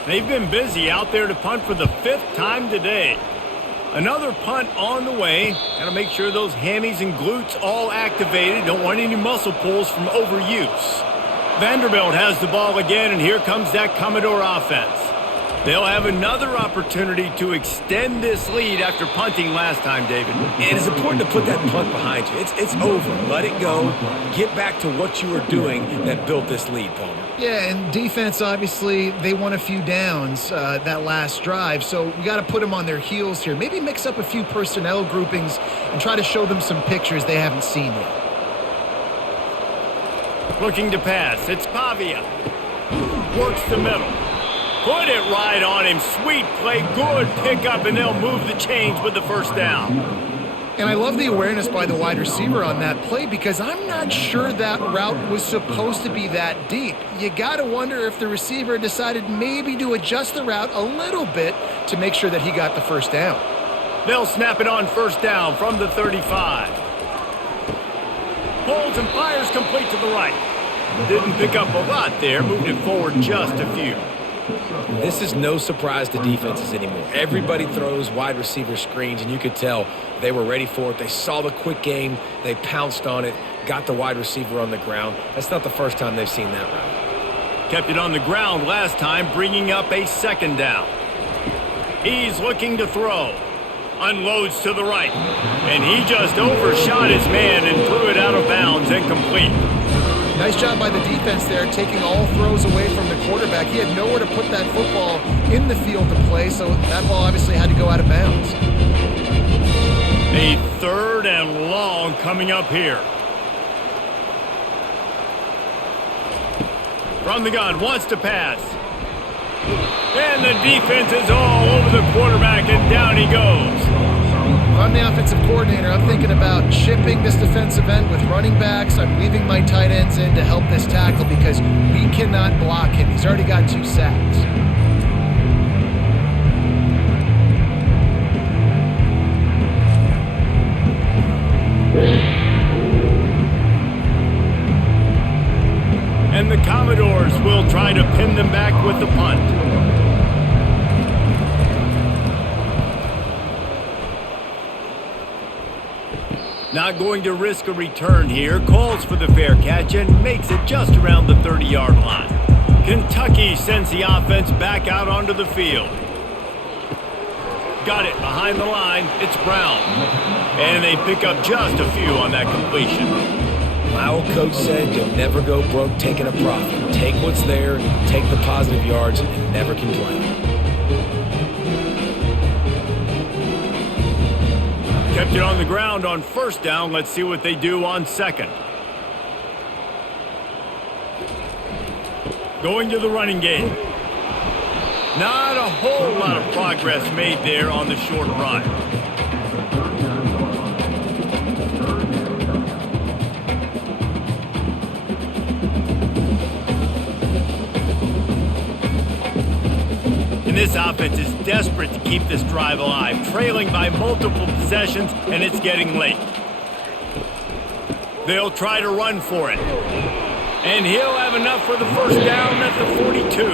They've been busy out there to punt for the 5th time today. Another punt on the way. Got to make sure those hammies and glutes all activated. Don't want any muscle pulls from overuse. Vanderbilt has the ball again, and here comes that Commodore offense. They'll have another opportunity to extend this lead after punting last time, David. And it's important to put that punt behind you. It's over. Let it go. Get back to what you were doing that built this lead, Palmer. Yeah, and defense, obviously, they won a few downs that last drive, so we got to put them on their heels here. Maybe mix up a few personnel groupings and try to show them some pictures they haven't seen yet. Looking to pass. It's Pavia. Works the middle. Put it right on him. Sweet play. Good pickup, and they'll move the chains with the first down. And I love the awareness by the wide receiver on that play because I'm not sure that route was supposed to be that deep. You got to wonder if the receiver decided maybe to adjust the route a little bit to make sure that he got the first down. They'll snap it on first down from the 35. Holds and fires complete to the right. Didn't pick up a lot there. Moved it forward just a few. This is no surprise to defenses anymore. Everybody throws wide receiver screens, and you could tell they were ready for it. They saw the quick game. They pounced on it, got the wide receiver on the ground. That's not the first time they've seen that route. Kept it on the ground last time, bringing up a second down. He's looking to throw. Unloads to the right. And he just overshot his man and threw it out of bounds, incomplete. Nice job by the defense there, taking all throws away from the quarterback. He had nowhere to put that football in the field to play, so that ball obviously had to go out of bounds. A 3rd and long coming up here. From the gun, wants to pass. And the defense is all over the quarterback, and down he goes. I'm the offensive coordinator, I'm thinking about chipping this defensive end with running backs. I'm leaving my tight ends in to help this tackle because we cannot block him. He's already got 2 sacks. And the Commodores will try to pin them back with the punt. Not going to risk a return here. Calls for the fair catch and makes it just around the 30-yard line. Kentucky sends the offense back out onto the field. Got it behind the line. It's Brown. And they pick up just a few on that completion. My old coach said you'll never go broke taking a profit. Take what's there, take the positive yards, and never complain. Kept it on the ground on first down. Let's see what they do on second. Going to the running game. Not a whole lot of progress made there on the short run. And this offense is desperate to keep this drive alive, trailing by multiple possessions, and it's getting late. They'll try to run for it. And he'll have enough for the first down at the 42.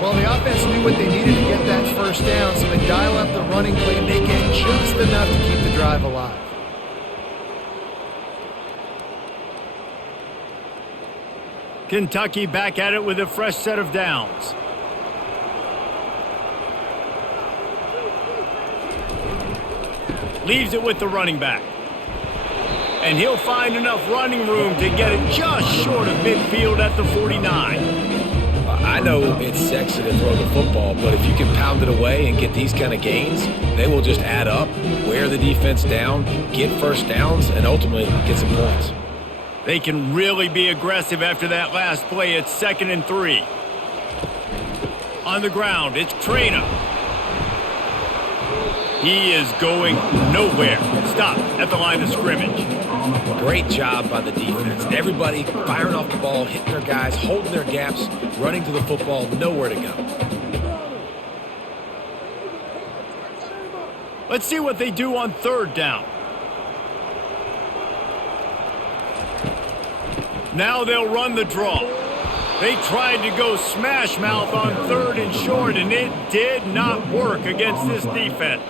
Well, the offense knew what they needed to get that first down, so they dial up the running play and they get just enough to keep the drive alive. Kentucky back at it with a fresh set of downs. Leaves it with the running back. And he'll find enough running room to get it just short of midfield at the 49. I know it's sexy to throw the football, but if you can pound it away and get these kind of gains, they will just add up, wear the defense down, get first downs, and ultimately get some points. They can really be aggressive after that last play. It's 2nd and 3. On the ground, it's Traina. He is going nowhere. Stop at the line of scrimmage. Great job by the defense. Everybody firing off the ball, hitting their guys, holding their gaps, running to the football, nowhere to go. Let's see what they do on 3rd down. Now they'll run the draw. They tried to go smash mouth on 3rd and short, and it did not work against this defense.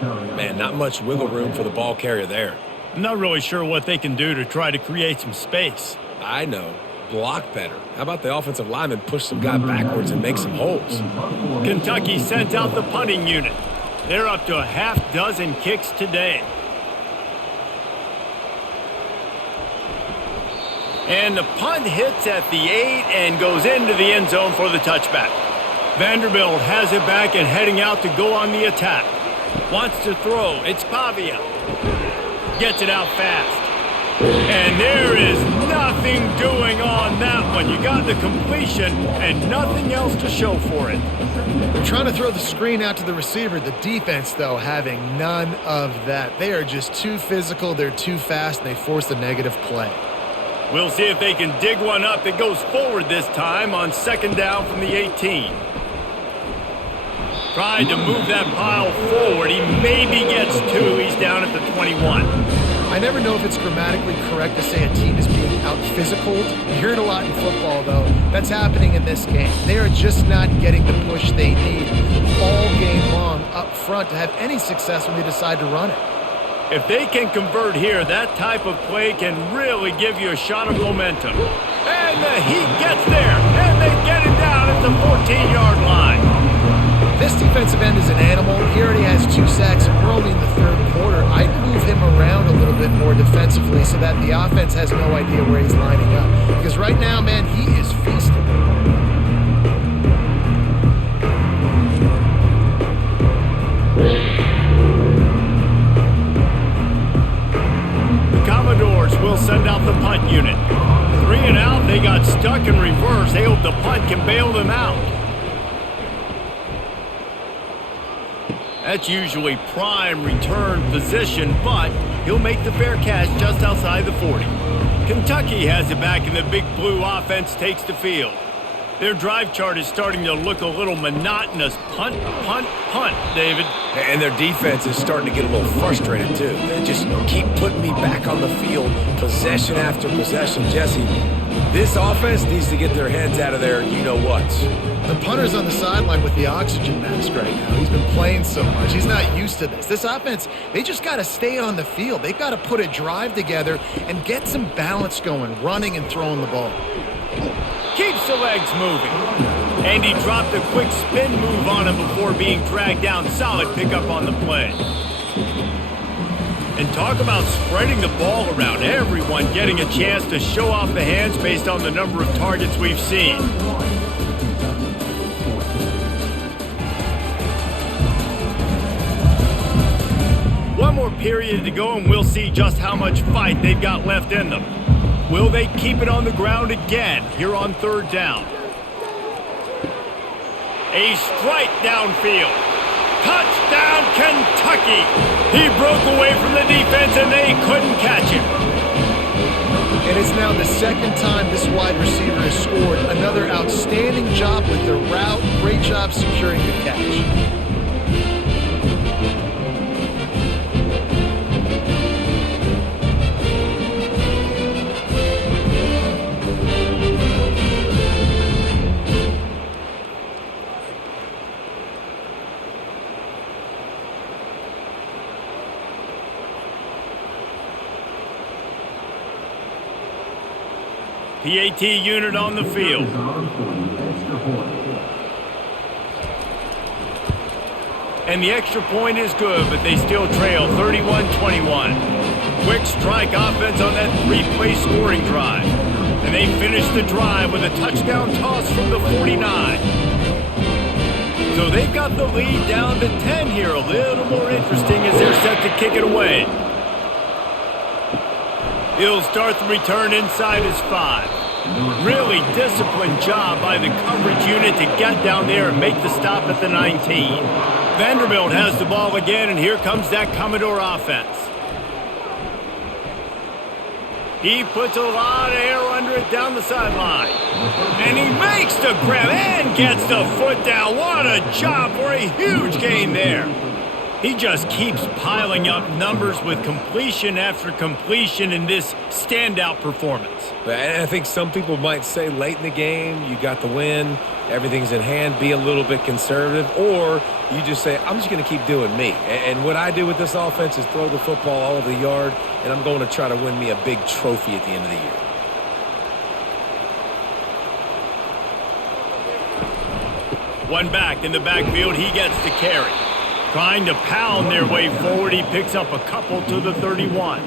Man, not much wiggle room for the ball carrier there. I'm not really sure what they can do to try to create some space. I know. Block better. How about the offensive lineman push some guy backwards and make some holes? Kentucky sent out the punting unit. They're up to a half dozen kicks today. And the punt hits at the 8 and goes into the end zone for the touchback. Vanderbilt has it back and heading out to go on the attack. Wants to throw. It's Pavia. Gets it out fast. And there is nothing doing on that one. You got the completion and nothing else to show for it. They're trying to throw the screen out to the receiver. The defense, though, having none of that. They are just too physical. They're too fast, and they force the negative play. We'll see if they can dig one up that goes forward this time on 2nd down from the 18. Tried to move that pile forward. He maybe gets 2. He's down at the 21. I never know if it's grammatically correct to say a team is being out-physicaled. You hear it a lot in football, though. That's happening in this game. They are just not getting the push they need all game long up front to have any success when they decide to run it. If they can convert here, that type of play can really give you a shot of momentum. And the Heat gets there, and they get it down at the 14-yard line. This defensive end is an animal. He already has 2 sacks, and we're only in the 3rd quarter. I'd move him around a little bit more defensively so that the offense has no idea where he's lining up. Because right now, man, he is feasting. The Commodores will send out the punt unit. 3 and out, they got stuck in reverse. They hope the punt can bail them out. That's usually prime return position, but he'll make the fair catch just outside the 40. Kentucky has it back, and the Big Blue offense takes the field. Their drive chart is starting to look a little monotonous. Punt, punt, punt, David. And their defense is starting to get a little frustrated, too. They just keep putting me back on the field, possession after possession. Jesse, this offense needs to get their heads out of their you-know-whats. The punter's on the sideline with the oxygen mask right now. He's been playing so much. He's not used to this. This offense, they just got to stay on the field. They've got to put a drive together and get some balance going, running and throwing the ball. Keeps the legs moving. And he dropped a quick spin move on him before being dragged down. Solid pickup on the play. And talk about spreading the ball around. Everyone getting a chance to show off the hands based on the number of targets we've seen. One more period to go, and we'll see just how much fight they've got left in them. Will they keep it on the ground again here on third down? A strike downfield. Touchdown, Kentucky! He broke away from the defense, and they couldn't catch him. And it's now the second time this wide receiver has scored. Another outstanding job with the route. Great job securing the catch. PAT unit on the field. And the extra point is good, but they still trail 31-21. Quick strike offense on that three-play scoring drive. And they finish the drive with a touchdown toss from the 49. So they've got the lead down to 10 here. A little more interesting as they're set to kick it away. He'll start the return inside his 5. Really disciplined job by the coverage unit to get down there and make the stop at the 19. Vanderbilt has the ball again, and here comes that Commodore offense. He puts a lot of air under it down the sideline. And he makes the grab and gets the foot down. What a job for a huge gain there. He just keeps piling up numbers with completion after completion in this standout performance. And I think some people might say late in the game, you got the win, everything's in hand, be a little bit conservative, or you just say, I'm just going to keep doing me. And what I do with this offense is throw the football all over the yard, and I'm going to try to win me a big trophy at the end of the year. One back in the backfield, he gets the carry. Trying to pound their way forward, he picks up a couple to the 31.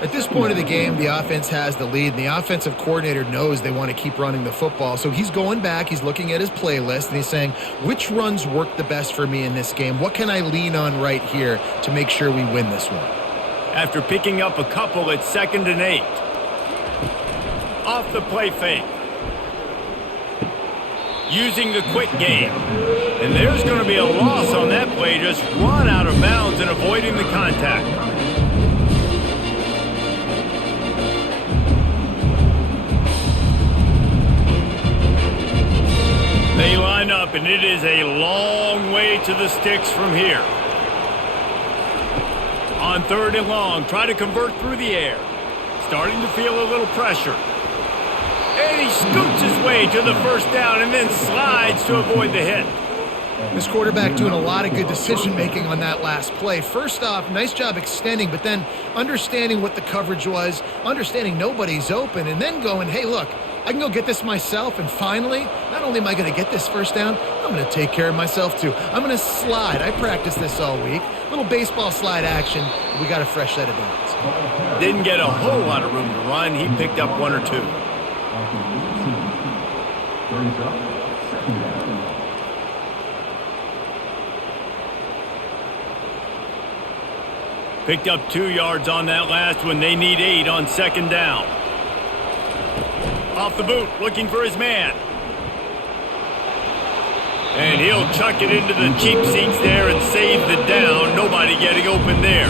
At this point of the game, the offense has the lead, and the offensive coordinator knows they want to keep running the football. So he's going back, he's looking at his playlist, and he's saying, which runs work the best for me in this game? What can I lean on right here to make sure we win this one? After picking up a couple, it's 2nd and 8. Off the play fake. Using the quick game. And there's going to be a loss on that play, just run out of bounds and avoiding the contact. They line up, and it is a long way to the sticks from here. On 3rd and long, try to convert through the air. Starting to feel a little pressure. And he scoots his way to the first down and then slides to avoid the hit. This quarterback doing a lot of good decision-making on that last play. First off, nice job extending, but then understanding what the coverage was, understanding nobody's open, and then going, hey, look, I can go get this myself, and finally, not only am I going to get this first down, I'm going to take care of myself too. I'm going to slide. I practiced this all week. Little baseball slide action. We got a fresh set of downs. Didn't get a whole lot of room to run. He picked up 1 or 2. Picked up 2 yards on that last one. They need 8 on 2nd down. Off the boot, looking for his man. And he'll chuck it into the cheap seats there and save the down. Nobody getting open there.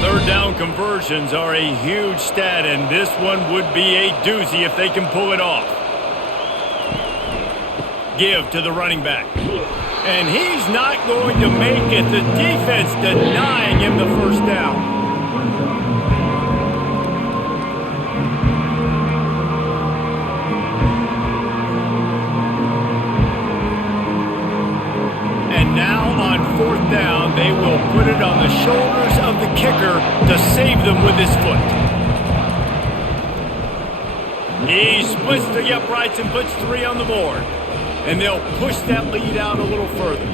Third down conversions are a huge stat, and this one would be a doozy if they can pull it off. Give to the running back. And he's not going to make it. The defense denying him the first down. And now on fourth down, they will put it on the shoulders of the kicker to save them with his foot. He splits the uprights and puts 3 on the board. And they'll push that lead out a little further.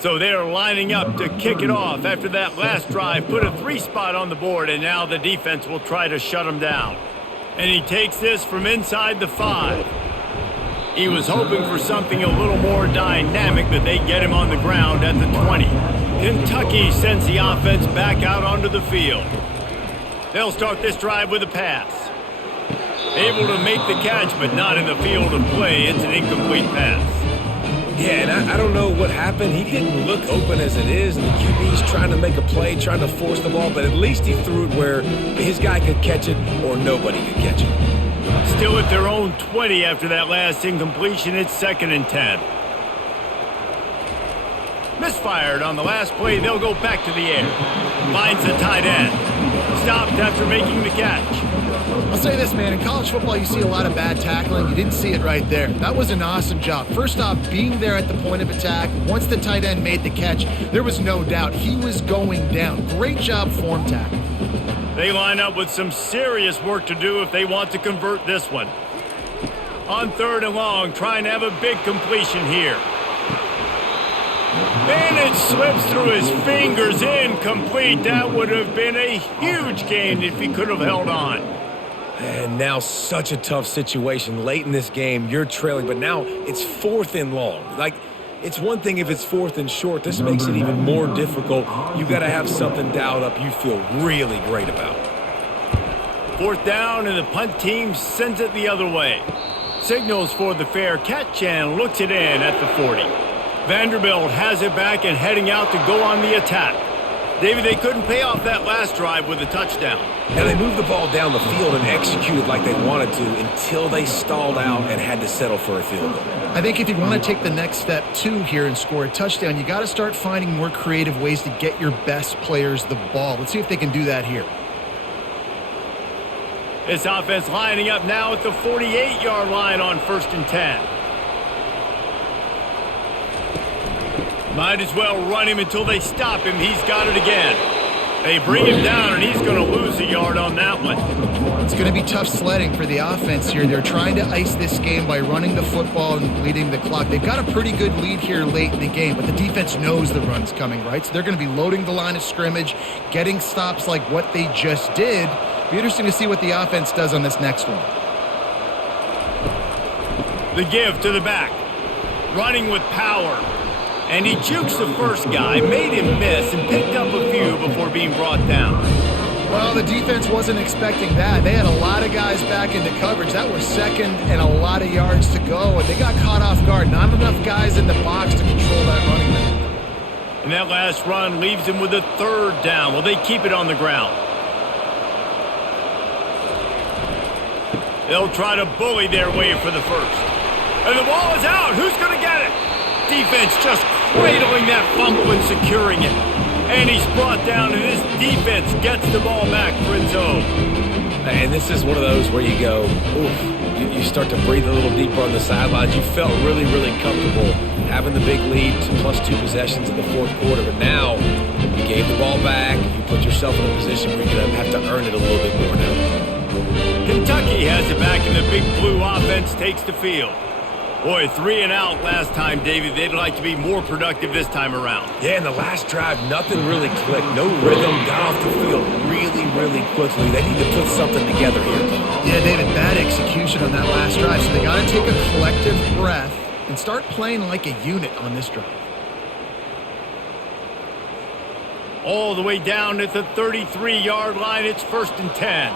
So they're lining up to kick it off after that last drive. Put a 3 spot on the board, and now the defense will try to shut him down. And he takes this from inside the 5. He was hoping for something a little more dynamic, that they get him on the ground at the 20. Kentucky sends the offense back out onto the field. They'll start this drive with a pass. Able to make the catch, but not in the field of play. It's an incomplete pass. Yeah, and I don't know what happened. He didn't look open as it is, and the QB's trying to make a play, trying to force the ball, but at least he threw it where his guy could catch it or nobody could catch it. Still at their own 20 after that last incompletion. It's 2nd and 10. Misfired on the last play. They'll go back to the air. Finds the tight end. Stopped after making the catch. I'll say this, man. In college football, you see a lot of bad tackling. You didn't see it right there. That was an awesome job. First off, being there at the point of attack. Once the tight end made the catch, there was no doubt he was going down. Great job form tackle. They line up with some serious work to do if they want to convert this one. On 3rd and long, trying to have a big completion here. And it slips through his fingers, incomplete. That would have been a huge gain if he could have held on. And now such a tough situation. Late in this game, you're trailing, but now it's 4th and long. Like, it's one thing if it's 4th and short. This makes it even more difficult. You got to have something dialed up you feel really great about. 4th down, and the punt team sends it the other way. Signals for the fair catch and looks it in at the 40. Vanderbilt has it back and heading out to go on the attack. David, they couldn't pay off that last drive with a touchdown. And they moved the ball down the field and executed like they wanted to until they stalled out and had to settle for a field goal. I think if you want to take the next step too here and score a touchdown, you got to start finding more creative ways to get your best players the ball. Let's see if they can do that here. This offense lining up now at the 48-yard line on 1st and 10. Might as well run him until they stop him. He's got it again. They bring him down, and he's going to lose a yard on that one. It's going to be tough sledding for the offense here. They're trying to ice this game by running the football and bleeding the clock. They've got a pretty good lead here late in the game, but the defense knows the run's coming, right? So they're going to be loading the line of scrimmage, getting stops like what they just did. Be interesting to see what the offense does on this next one. The give to the back. Running with power. And he jukes the first guy, made him miss, and picked up a few before being brought down. Well, the defense wasn't expecting that. They had a lot of guys back into coverage. That was 2nd and a lot of yards to go, and they got caught off guard. Not enough guys in the box to control that running back. And that last run leaves him with a 3rd down. Well, they keep it on the ground. They'll try to bully their way for the first. And the ball is out. Who's going to get it? Defense just cradling that fumble and securing it. And he's brought down, and this defense gets the ball back for its own. And this is one of those where you go, oof, you start to breathe a little deeper on the sidelines. You felt really, really comfortable having the big lead, +2 possessions in the 4th quarter. But now you gave the ball back, you put your yourself in a position where you're going to have to earn it a little bit more now. Kentucky has it back, and the Big Blue offense takes the field. Boy, 3 and out last time, David. They'd like to be more productive this time around. Yeah, in the last drive, nothing really clicked. No rhythm, got off the field really, really quickly. They need to put something together here. Yeah, David, bad execution on that last drive, so they got to take a collective breath and start playing like a unit on this drive. All the way down at the 33-yard line, it's 1st and 10.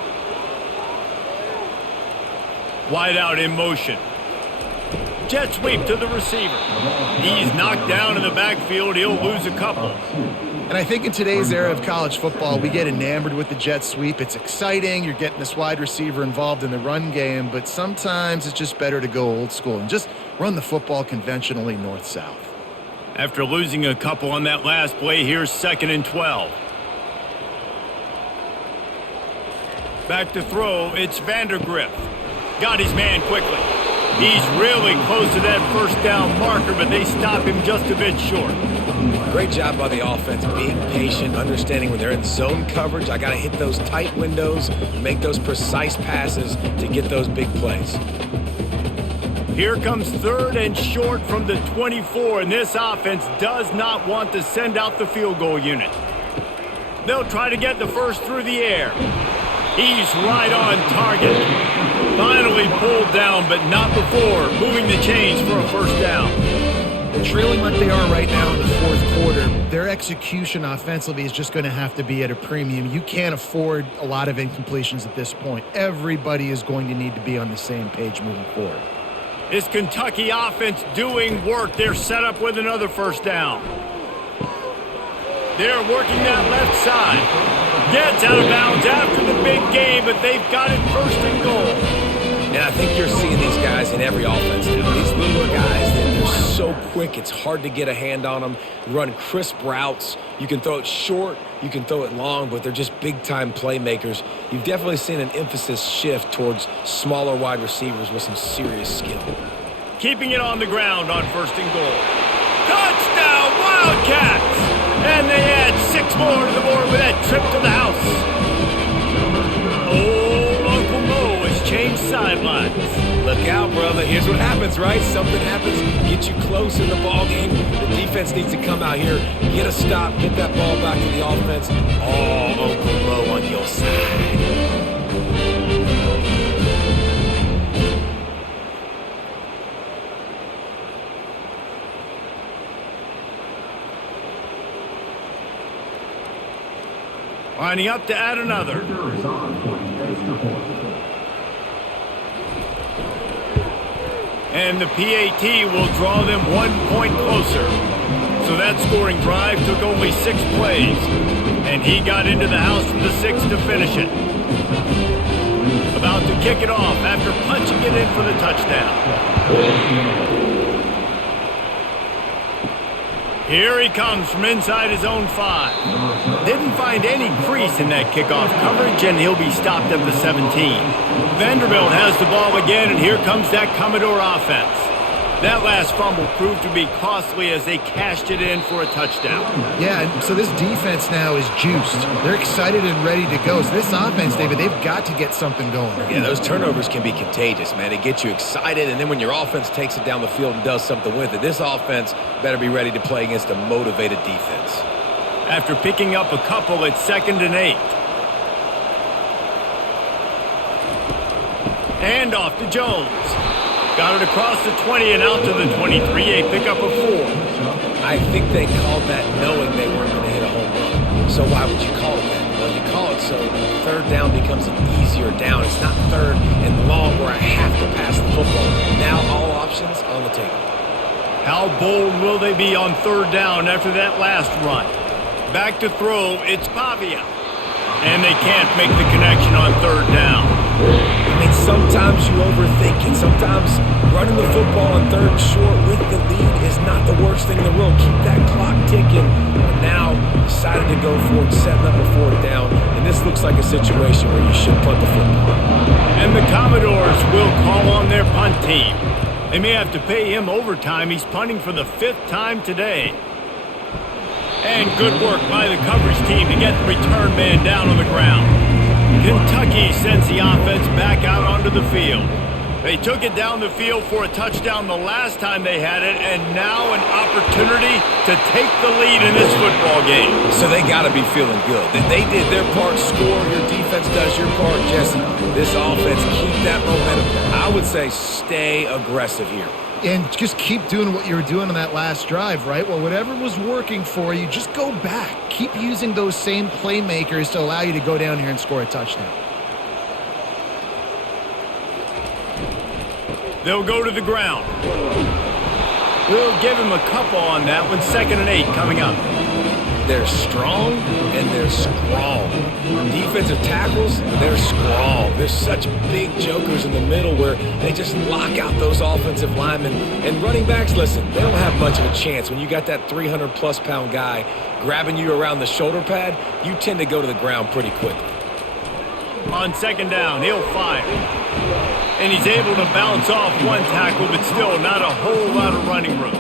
Wide out in motion. Jet sweep to the receiver. He's knocked down in the backfield. He'll lose a couple. And I think in today's era of college football, we get enamored with the jet sweep. It's exciting. You're getting this wide receiver involved in the run game, but sometimes it's just better to go old school and just run the football conventionally north-south. After losing a couple on that last play, here's 2nd and 12. Back to throw, it's Vanderbilt. Got his man quickly. He's really close to that first down marker, but they stop him just a bit short. Great job by the offense, being patient, understanding when they're in zone coverage, I got to hit those tight windows, make those precise passes to get those big plays. Here comes 3rd and short from the 24, and this offense does not want to send out the field goal unit. They'll try to get the first through the air. He's right on target. Finally pulled down, but not before moving the chains for a first down. Trailing like they are right now in the fourth quarter, their execution offensively is just going to have to be at a premium. You can't afford a lot of incompletions at this point. Everybody is going to need to be on the same page moving forward. This Kentucky offense doing work. They're set up with another first down. They're working that left side. Gets out of bounds after the big game, but they've got it 1st and goal. And I think you're seeing these guys in every offense now. These littler guys, they're so quick, it's hard to get a hand on them. Run crisp routes. You can throw it short, you can throw it long, but they're just big-time playmakers. You've definitely seen an emphasis shift towards smaller wide receivers with some serious skill. Keeping it on the ground on 1st and goal. Touchdown, Wildcats! And they add 6 more to the board with that trip to the house. Old Uncle Mo has changed sidelines. Look out, brother. Here's what happens, right? Something happens, get you close in the ball game. The defense needs to come out here, get a stop, get that ball back to the offense. Oh, Uncle Mo on your side. Lining up to add another. And the PAT will draw them 1 point closer. So that scoring drive took only 6 plays. And he got into the house from the 6 to finish it. About to kick it off after punching it in for the touchdown. Here he comes from inside his own 5. Didn't find any crease in that kickoff coverage, and he'll be stopped at the 17. Vanderbilt has the ball again, and here comes that Commodore offense. That last fumble proved to be costly as they cashed it in for a touchdown. Yeah, and so this defense now is juiced. They're excited and ready to go. So this offense, David, they've got to get something going. Yeah, those turnovers can be contagious, man. It gets you excited, and then when your offense takes it down the field and does something with it, this offense better be ready to play against a motivated defense. After picking up a couple, it's 2nd and 8. And off to Jones. Got it across the 20 and out to the 23. A pickup of 4. I think they called that knowing they weren't going to hit a home run. So why would you call it that? Well, you call it so 3rd down becomes an easier down. It's not 3rd and long where I have to pass the football. Now all options on the table. How bold will they be on 3rd down after that last run? Back to throw, it's Pavia. And they can't make the connection on 3rd down. I mean, sometimes you overthink it. Sometimes running the football on 3rd and short with the lead is not the worst thing in the world. Keep that clock ticking. But now decided to go for it, setting up a 4th down. And this looks like a situation where you should punt the football. And the Commodores will call on their punt team. They may have to pay him overtime. He's punting for the 5th time today. And good work by the coverage team to get the return man down on the ground. Kentucky sends the offense back out onto the field. They took it down the field for a touchdown the last time they had it, and now an opportunity to take the lead in this football game. So they got to be feeling good. That they did their part, score, your defense does your part, Jesse. This offense, keep that momentum. I would say stay aggressive here. And just keep doing what you were doing on that last drive, right? Well, whatever was working for you, just go back. Keep using those same playmakers to allow you to go down here and score a touchdown. They'll go to the ground. We'll give him a couple on that one. 2nd and 8 coming up. They're strong and they're scrawl. Defensive tackles, they're scrawl. There's such big jokers in the middle where they just lock out those offensive linemen. And running backs, listen, they don't have much of a chance. When you got that 300-plus pound guy grabbing you around the shoulder pad, you tend to go to the ground pretty quickly. On 2nd down, he'll fire. And he's able to bounce off one tackle, but still not a whole lot of running room.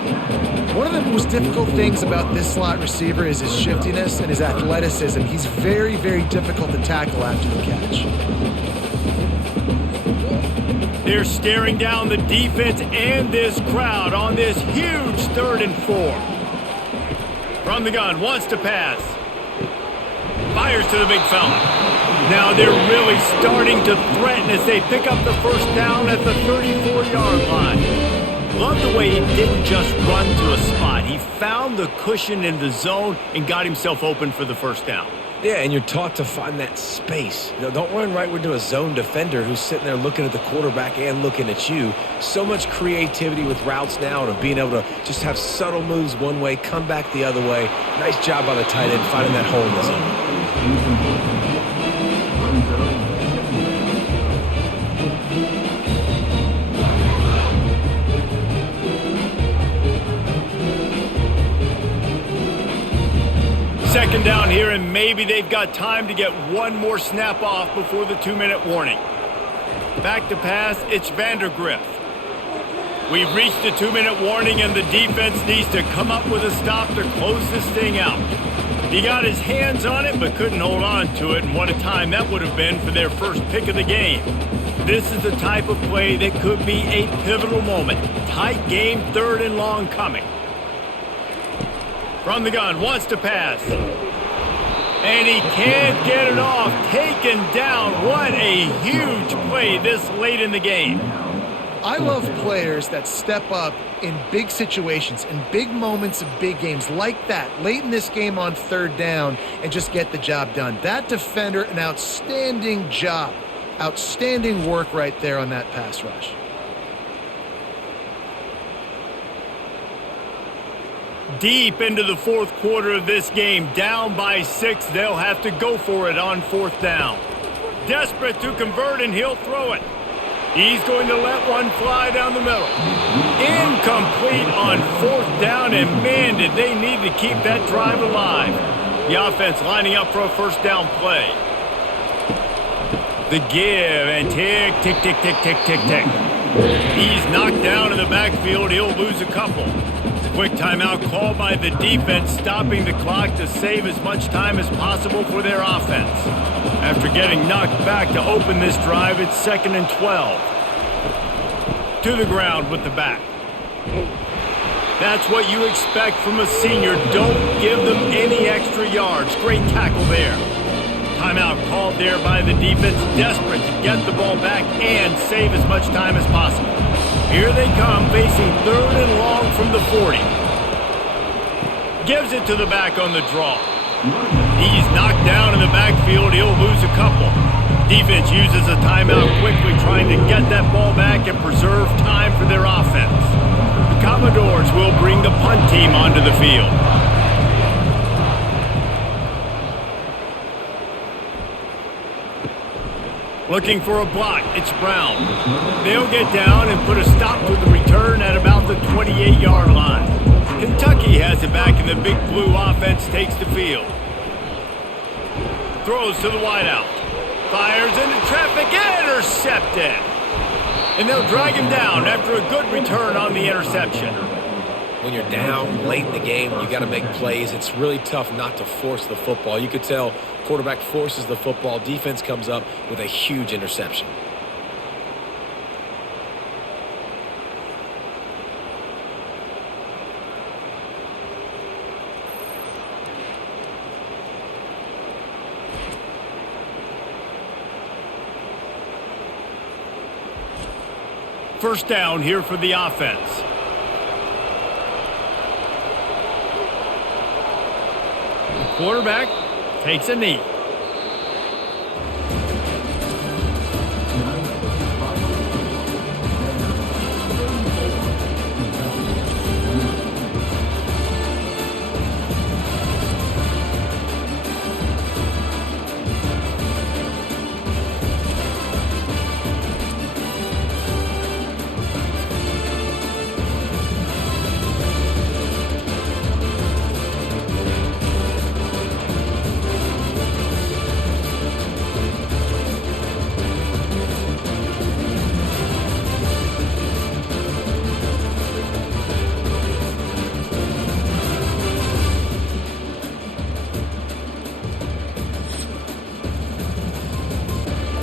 One of the most difficult things about this slot receiver is his shiftiness and his athleticism. He's very, very difficult to tackle after the catch. They're staring down the defense and this crowd on this huge 3rd and 4. From the gun, wants to pass. Fires to the big fella. Now they're really starting to threaten as they pick up the first down at the 34-yard line. Love the way he didn't just run to a spot. He found the cushion in the zone and got himself open for the first down. Yeah, and you're taught to find that space. You know, don't run right into a zone defender who's sitting there looking at the quarterback and looking at you. So much creativity with routes now and being able to just have subtle moves one way, come back the other way. Nice job by the tight end finding that hole in the zone. 2nd down here, and maybe they've got time to get one more snap off before the 2-minute warning. Back to pass, it's Vanderbilt. We've reached the 2-minute warning, and the defense needs to come up with a stop to close this thing out. He got his hands on it, but couldn't hold on to it, and what a time that would have been for their first pick of the game. This is the type of play that could be a pivotal moment. Tight game, 3rd and long coming. From the gun, wants to pass. And he can't get it off. Taken down. What a huge play this late in the game. I love players that step up in big situations, in big moments of big games like that, late in this game on 3rd down, and just get the job done. That defender, an outstanding job. Outstanding work right there on that pass rush. Deep into the 4th quarter of this game, down by 6, they'll have to go for it on 4th down. Desperate to convert, and he'll throw it. He's going to let one fly down the middle. Incomplete on 4th down, and man, did they need to keep that drive alive. The offense lining up for a first down play. The give, and tick, tick, tick, tick, tick, tick, tick. He's knocked down in the backfield. He'll lose a couple. Quick timeout called by the defense, stopping the clock to save as much time as possible for their offense. After getting knocked back to open this drive, it's 2nd and 12. To the ground with the back. That's what you expect from a senior. Don't give them any extra yards. Great tackle there. Timeout called there by the defense, desperate to get the ball back and save as much time as possible. Here they come, facing 3rd and long from the 40. Gives it to the back on the draw. He's knocked down in the backfield. He'll lose a couple. Defense uses a timeout quickly, trying to get that ball back and preserve time for their offense. The Commodores will bring the punt team onto the field. Looking for a block, it's Brown. They'll get down and put a stop to the return at about the 28-yard line. Kentucky has it back, and the Big Blue offense takes the field. Throws to the wideout. Fires into traffic, intercepted. And they'll drag him down after a good return on the interception. when you're down late in the game, you got to make plays. It's really tough not to force the football. You could tell quarterback forces the football. Defense comes up with a huge interception. First down here for the offense. The quarterback takes a knee.